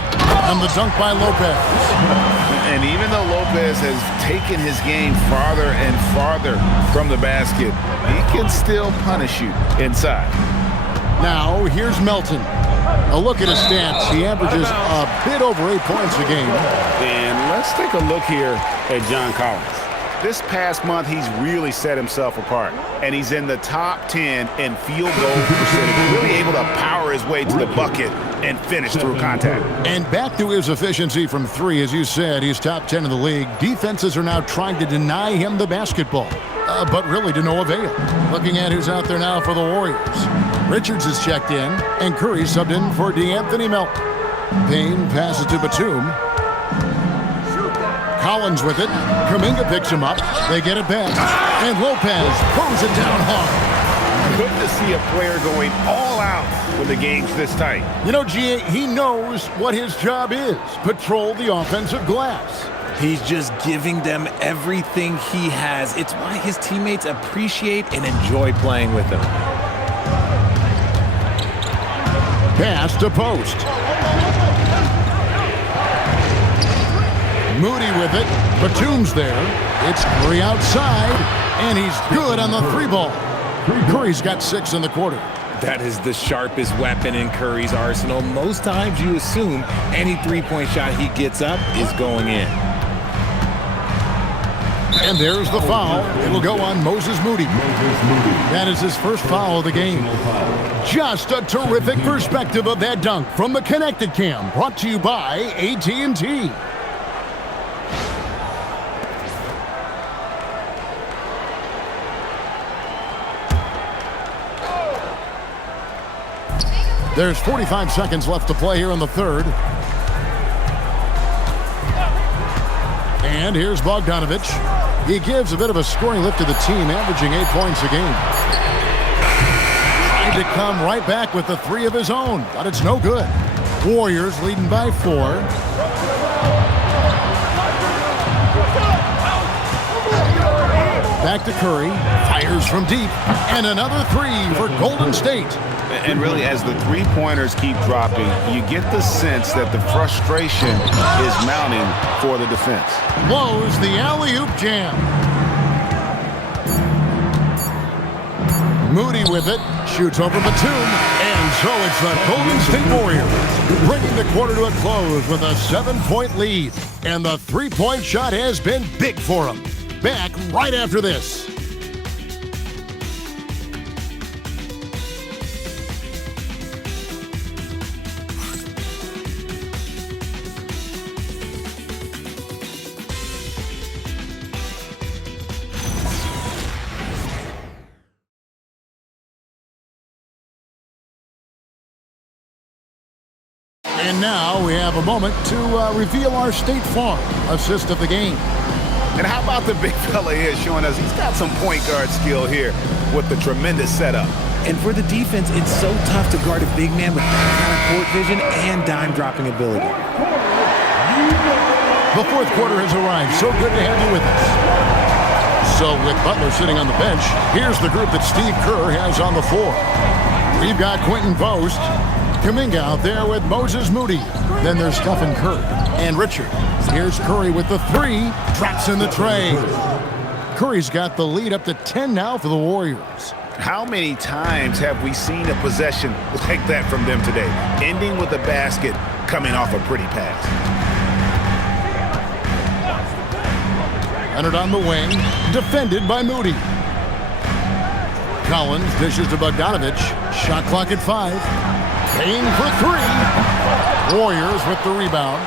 And the dunk by Lopez. And even though Lopez has taken his game farther and farther from the basket, he can still punish you inside. Now, here's Melton. A look at his stats. He averages a bit over 8 points a game. And let's take a look here at John Collins. This past month, he's really set himself apart. And he's in the top 10 in field goal percentage. Really able to power his way to the bucket and finish through contact. And back to his efficiency from 3. As you said, he's top 10 in the league. Defenses are now trying to deny him the basketball. But really to no avail. Looking at who's out there now for the Warriors. Richards is checked in, and Curry subbed in for DeAnthony Melton. Payne passes to Batum. Collins with it. Kuminga picks him up. They get it back. And Lopez throws it down hard. Good to see a player going all out when the game's this tight. You know, G.A., he knows what his job is. Patrol the offensive glass. He's just giving them everything he has. It's why his teammates appreciate and enjoy playing with him. Pass to Post. Moody with it. Batum's there. It's Curry outside, and he's good on the 3 ball. Curry's got 6 in the quarter. That is the sharpest weapon in Curry's arsenal. Most times you assume any three-point shot he gets up is going in. And there's the foul. It'll go on Moses Moody. That is his first foul of the game. Just a terrific perspective of that dunk from the Connected Cam, brought to you by AT&T. There's 45 seconds left to play here in the third. And here's Bogdanovich. He gives a bit of a scoring lift to the team, averaging 8 points a game. Trying to come right back with the three of his own, but it's no good. Warriors leading by 4. Back to Curry, fires from deep, and another 3 for Golden State. And really, as the three-pointers keep dropping, you get the sense that the frustration is mounting for the defense. Blows the alley-oop jam. Moody with it, shoots over Batum, and so it's the Golden State Warriors bringing the quarter to a close with a 7-point lead. And the three-point shot has been big for them. Back right after this. And now we have a moment to reveal our State Farm assist of the game. And how about the big fella here showing us he's got some point guard skill here with the tremendous setup. And for the defense, it's so tough to guard a big man with that kind of court vision and dime-dropping ability. The fourth quarter has arrived. So good to have you with us. So with Butler sitting on the bench, here's the group that Steve Kerr has on the floor. We've got Quentin Post, Kuminga out there with Moses Moody. Then there's Stephen Curry and Richard. Here's Curry with the 3, drops in the tray. Curry's got the lead up to 10 now for the Warriors. How many times have we seen a possession like that from them today, ending with a basket coming off a pretty pass? Leonard on the wing, defended by Moody. Collins dishes to Bogdanovich. Shot clock at 5. Payne for 3. Warriors with the rebound.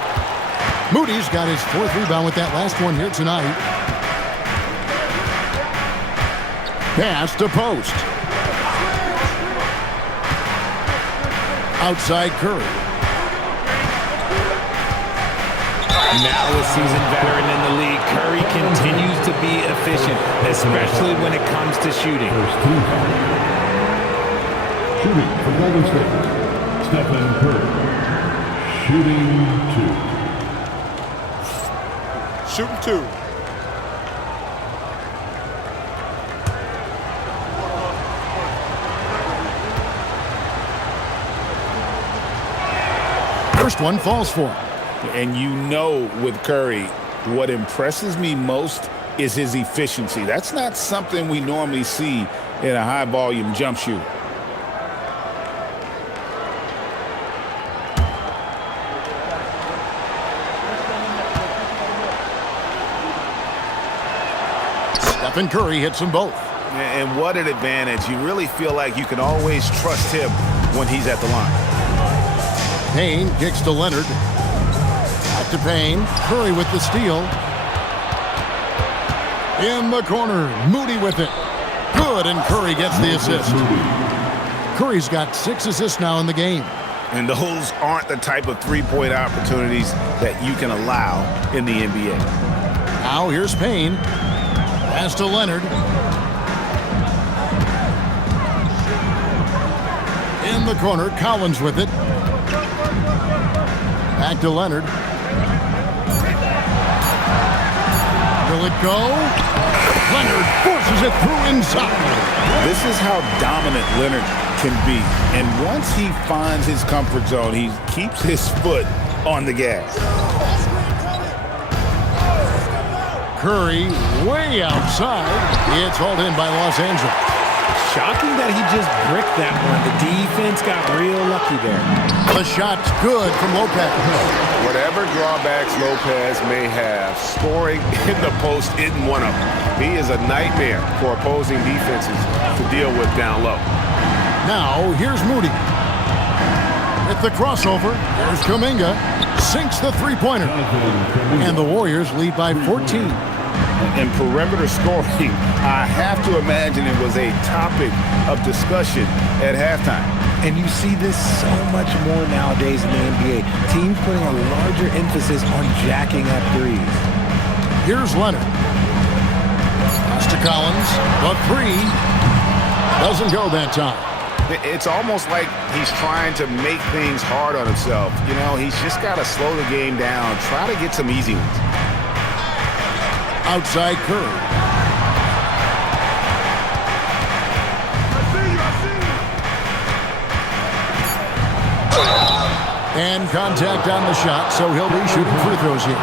Moody's got his 4th rebound with that last one here tonight. Pass to Post. Outside Curry. Now a seasoned veteran in the league, Curry continues to be efficient, especially when it comes to shooting. Shooting for Golden State, Stephen Curry. Shooting 2. Shooting 2. First one falls for him. And you know with Curry, what impresses me most is his efficiency. That's not something we normally see in a high-volume jump shooter. Stephen Curry hits them both. And what an advantage. You really feel like you can always trust him when he's at the line. Payne kicks to Leonard. Back to Payne. Curry with the steal. In the corner. Moody with it. Good, and Curry gets the assist. Curry's got 6 assists now in the game. And those aren't the type of three-point opportunities that you can allow in the NBA. Now here's Payne. Pass to Leonard. In the corner, Collins with it. Back to Leonard. Will it go? Leonard forces it through inside. This is how dominant Leonard can be. And once he finds his comfort zone, he keeps his foot on the gas. Curry way outside. It's hauled in by Los Angeles. Shocking that he just bricked that one. The defense got real lucky there. The shot's good from Lopez. Whatever drawbacks Lopez may have, scoring in the post isn't one of them. He is a nightmare for opposing defenses to deal with down low. Now, here's Moody. With the crossover, here's Kuminga. Sinks the three-pointer. And the Warriors lead by 14. And perimeter scoring, I have to imagine it was a topic of discussion at halftime. And you see this so much more nowadays in the NBA. Teams putting a larger emphasis on jacking up threes. Here's Leonard. Pass to Collins. The three doesn't go that time. It's almost like he's trying to make things hard on himself. You know, he's just got to slow the game down, try to get some easy ones. Outside Curry. And contact on the shot, so he'll be shooting free throws here.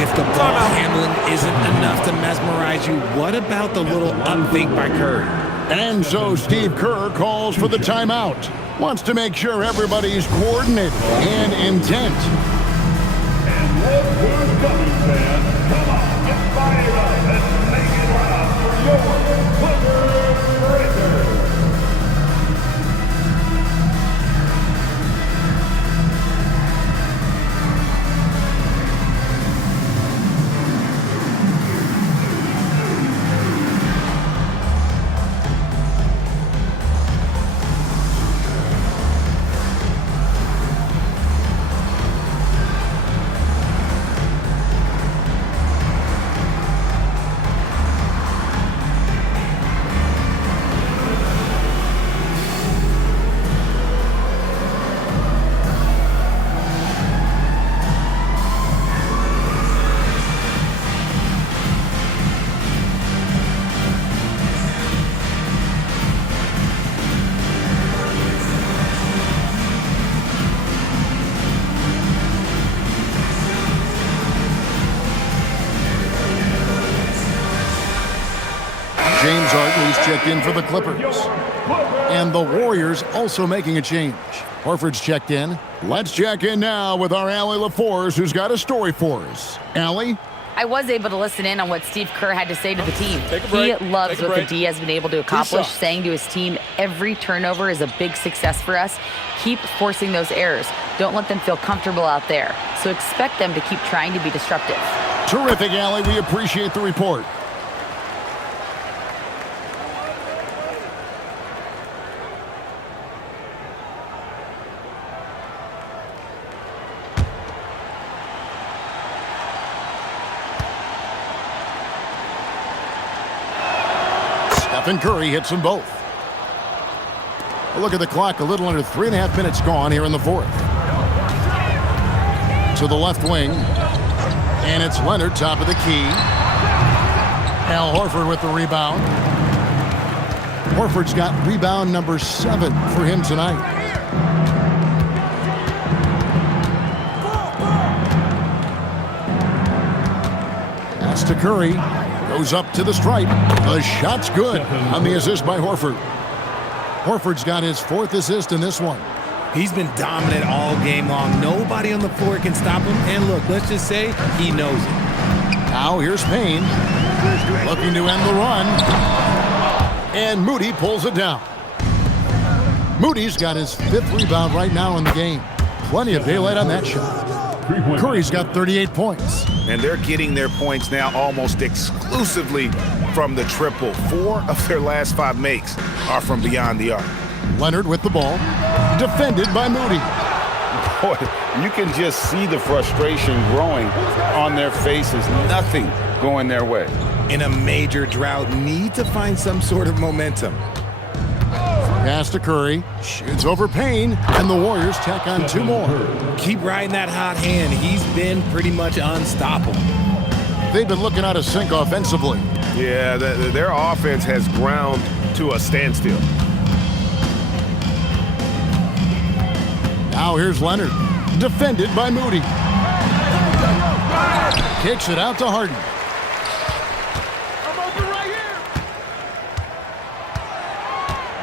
If the ball handling isn't enough to mesmerize you, what about the little up fake by Curry? And so Steve Kerr calls for the timeout. Wants to make sure everybody's coordinated and intent. And let good coming, fans. Come on, get fired up and make it loud for your Clippers Breakers. James Harden's checked in for the Clippers. And the Warriors also making a change. Horford's checked in. Let's check in now with our Allie LaForce, who's got a story for us. Allie? I was able to listen in on what Steve Kerr had to say to the team. break. He loves Take a what the break. D has been able to accomplish, saying to his team, every turnover is a big success for us. Keep forcing those errors. Don't let them feel comfortable out there. So expect them to keep trying to be disruptive. Terrific, Allie. We appreciate the report. Stephen Curry hits them both. A look at the clock, a little under 3.5 minutes gone here in the fourth. To the left wing. And it's Leonard, top of the key. Al Horford with the rebound. Horford's got rebound number 7 for him tonight. Pass to Curry. Goes up to the stripe. The shot's good on the assist by Horford. Horford's got his 4th assist in this one. He's been dominant all game long. Nobody on the floor can stop him. And look, let's just say he knows it. Now here's Payne. Looking to end the run. And Moody pulls it down. Moody's got his 5th rebound right now in the game. Plenty of daylight on that shot. Curry's got 38 points. And they're getting their points now almost exclusively from the triple. 4 of their last 5 makes are from beyond the arc. Leonard with the ball. Defended by Moody. Boy, you can just see the frustration growing on their faces. Nothing going their way. In a major drought, need to find some sort of momentum. Pass to Curry. Shoots over Payne. And the Warriors tack on 2 more. Keep riding that hot hand. He's been pretty much unstoppable. They've been looking out of sync offensively. Yeah, their offense has ground to a standstill. Now here's Leonard. Defended by Moody. Kicks it out to Harden.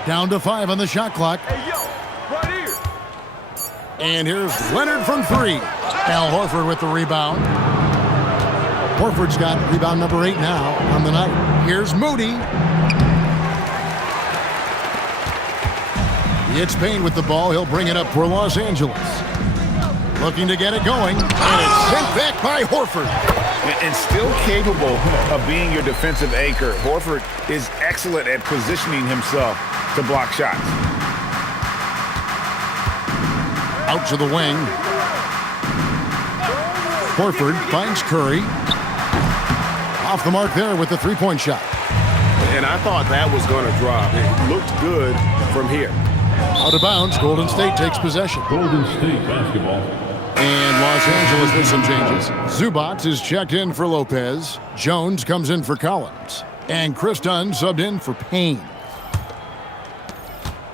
Down to 5 on the shot clock. Hey, yo, right here. And here's Leonard from 3. Al Horford with the rebound. Horford's got rebound number 8 now on the night. Here's Moody. It's Payne with the ball. He'll bring it up for Los Angeles. Looking to get it going. And it's sent back by Horford. And still capable of being your defensive anchor. Horford is excellent at positioning himself to block shots. Out to the wing. Horford finds Curry. Off the mark there with the three-point shot. And I thought that was going to drop. It looked good from here. Out of bounds, Golden State takes possession. Golden State basketball. And Los Angeles with some changes. Zubac is checked in for Lopez. Jones comes in for Collins. And Chris Dunn subbed in for Payne.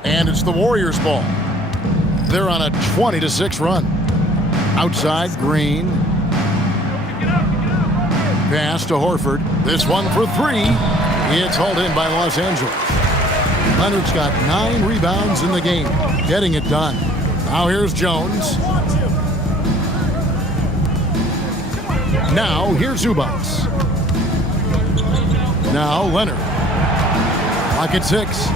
And it's the Warriors' ball. They're on a 20-6 run. Outside, Green. Pass to Horford. This one for 3. It's hauled in by Los Angeles. Leonard's got 9 rebounds in the game, getting it done. Now here's Jones. Now here's Zubac. Now Leonard. Clock at 6.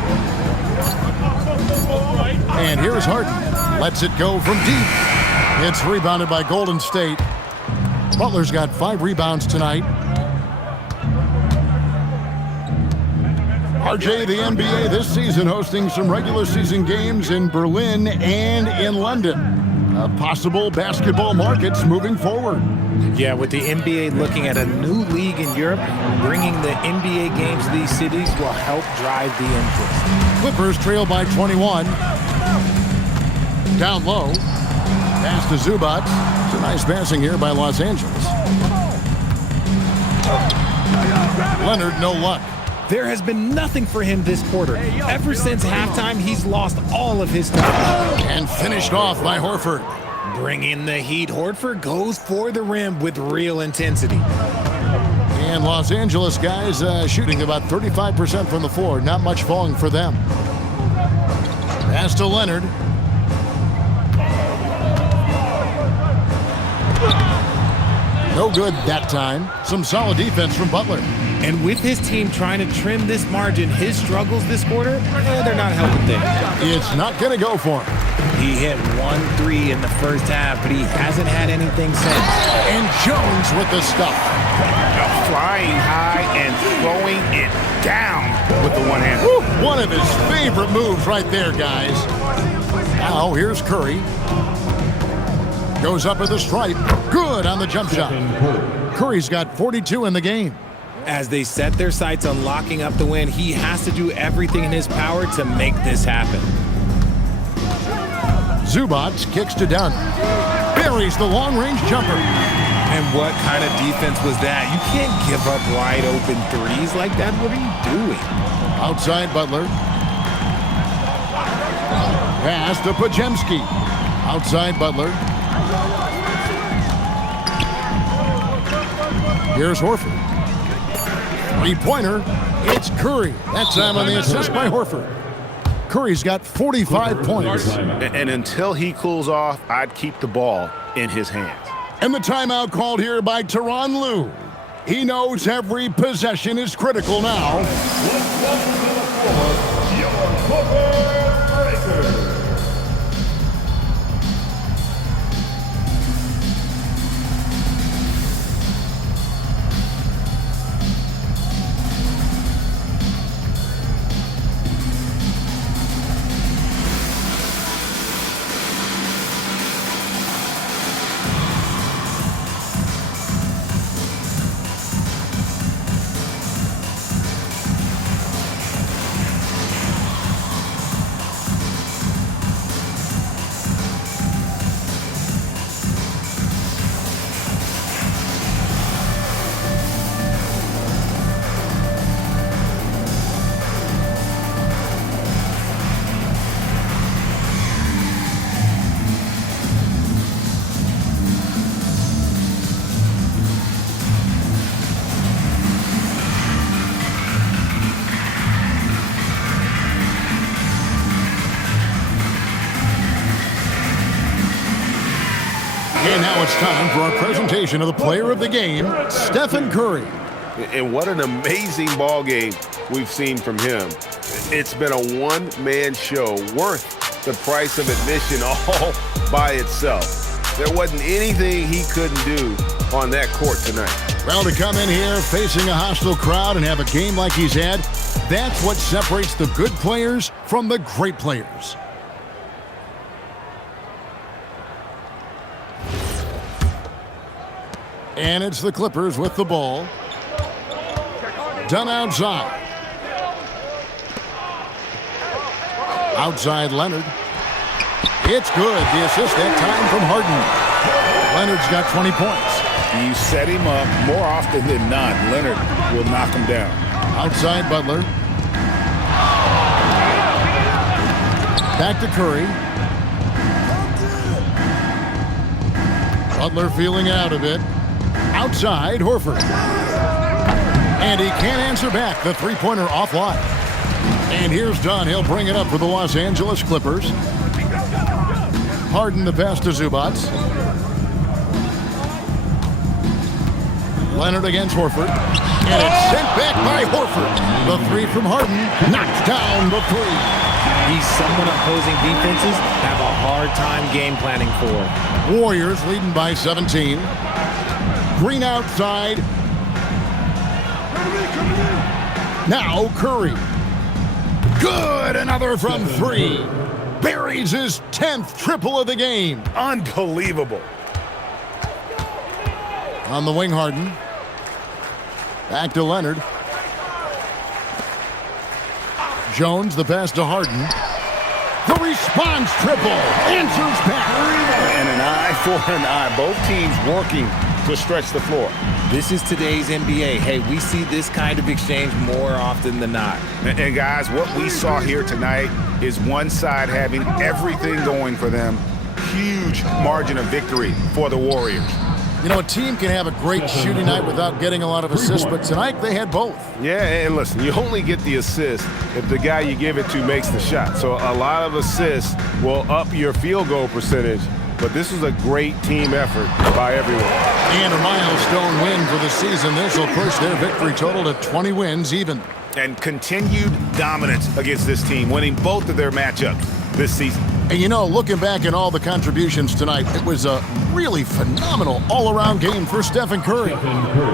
And here's Harden. Lets it go from deep. It's rebounded by Golden State. Butler's got 5 rebounds tonight. RJ, the NBA this season hosting some regular season games in Berlin and in London. Possible basketball markets moving forward. Yeah, with the NBA looking at a new league in Europe, bringing the NBA games to these cities will help drive the interest. Clippers trail by 21. Down low. Pass to Zubac. It's a nice passing here by Los Angeles. Leonard, no luck. There has been nothing for him this quarter. Ever since halftime, he's lost all of his stuff. And finished off by Horford. Bringing the heat, Horford goes for the rim with real intensity. And Los Angeles guys shooting about 35% from the floor. Not much falling for them. Pass to Leonard. No good that time. Some solid defense from Butler. And with his team trying to trim this margin, his struggles this quarter, they're not helping things. It's not going to go for him. He hit 1 3 in the first half, but he hasn't had anything since. And Jones with the stuff. Flying high and throwing it down with the one hand. Woo, one of his favorite moves right there, guys. Now here's Curry. Goes up at the stripe. Good on the jump shot. Curry's got 42 in the game. As they set their sights on locking up the win, he has to do everything in his power to make this happen. Zubac kicks to Dunn. Buries the long-range jumper. And what kind of defense was that? You can't give up wide open threes like that. What are you doing? Outside Butler. Pass to Podziemski. Outside Butler. Here's Horford. Three-pointer. It's Curry. That time on the assist by Horford. Curry's got 45 points. And until he cools off, I'd keep the ball in his hands. And the timeout called here by Tyronn Lue. He knows every possession is critical now. And now it's time for our presentation of the player of the game, Stephen Curry. And what an amazing ball game we've seen from him. It's been a one-man show worth the price of admission all by itself. There wasn't anything he couldn't do on that court tonight. Well, to come in here facing a hostile crowd and have a game like he's had, that's what separates the good players from the great players. And it's the Clippers with the ball. Done outside. Outside Leonard. It's good. The assist that time from Harden. Leonard's got 20 points. You set him up more often than not. Leonard will knock him down. Outside Butler. Back to Curry. Butler feeling out of it. Outside Horford. And he can't answer back. The three-pointer offline. And here's Dunn. He'll bring it up for the Los Angeles Clippers. Harden the pass to Zubac. Leonard against Horford. And it's sent back by Horford. The three from Harden knocks down the three. He's someone opposing defenses have a hard time game planning for. Warriors leading by 17. Green outside. Now Curry. Good, another from three. Buries his 10th triple of the game. Unbelievable. On the wing, Harden. Back to Leonard. Jones, the pass to Harden. The response triple. Answers back. And an eye for an eye. Both teams working to stretch the floor. This is today's NBA. Hey, we see this kind of exchange more often than not. And guys, what we saw here tonight is one side having everything going for them. Huge margin of victory for the Warriors. You know, a team can have a great shooting night without getting a lot of assists, but tonight they had both. Yeah, and listen, you only get the assist if the guy you give it to makes the shot. So a lot of assists will up your field goal percentage, but this was a great team effort by everyone. And a milestone win for the season. This will push their victory total to 20 wins even. And continued dominance against this team, winning both of their matchups this season. And you know, looking back at all the contributions tonight, it was a really phenomenal all-around game for Stephen Curry.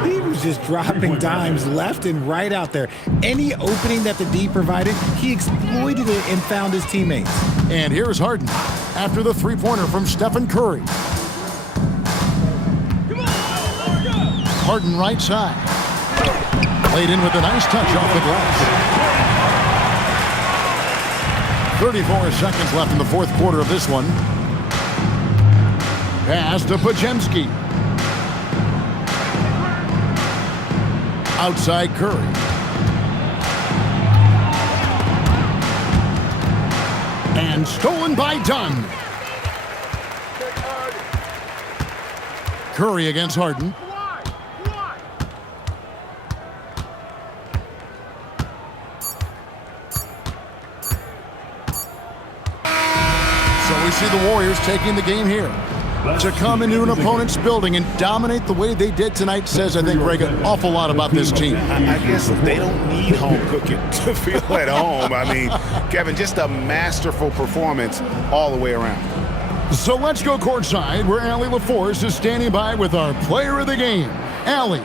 He was just dropping dimes left and right out there. Any opening that the D provided, he exploited it and found his teammates. And here's Harden after the three-pointer from Stephen Curry. Harden right side. Played in with a nice touch off the glass. 34 seconds left in the fourth quarter of this one. Pass to Podziemski. Outside Curry. And stolen by Dunn. Curry against Harden. So we see the Warriors taking the game here. To come into an opponent's building and dominate the way they did tonight says, I think, Greg, an awful lot about this team. I guess they don't need home cooking to feel at home. I mean, Kevin, just a masterful performance all the way around. So let's go courtside where Allie LaForce is standing by with our player of the game. Allie,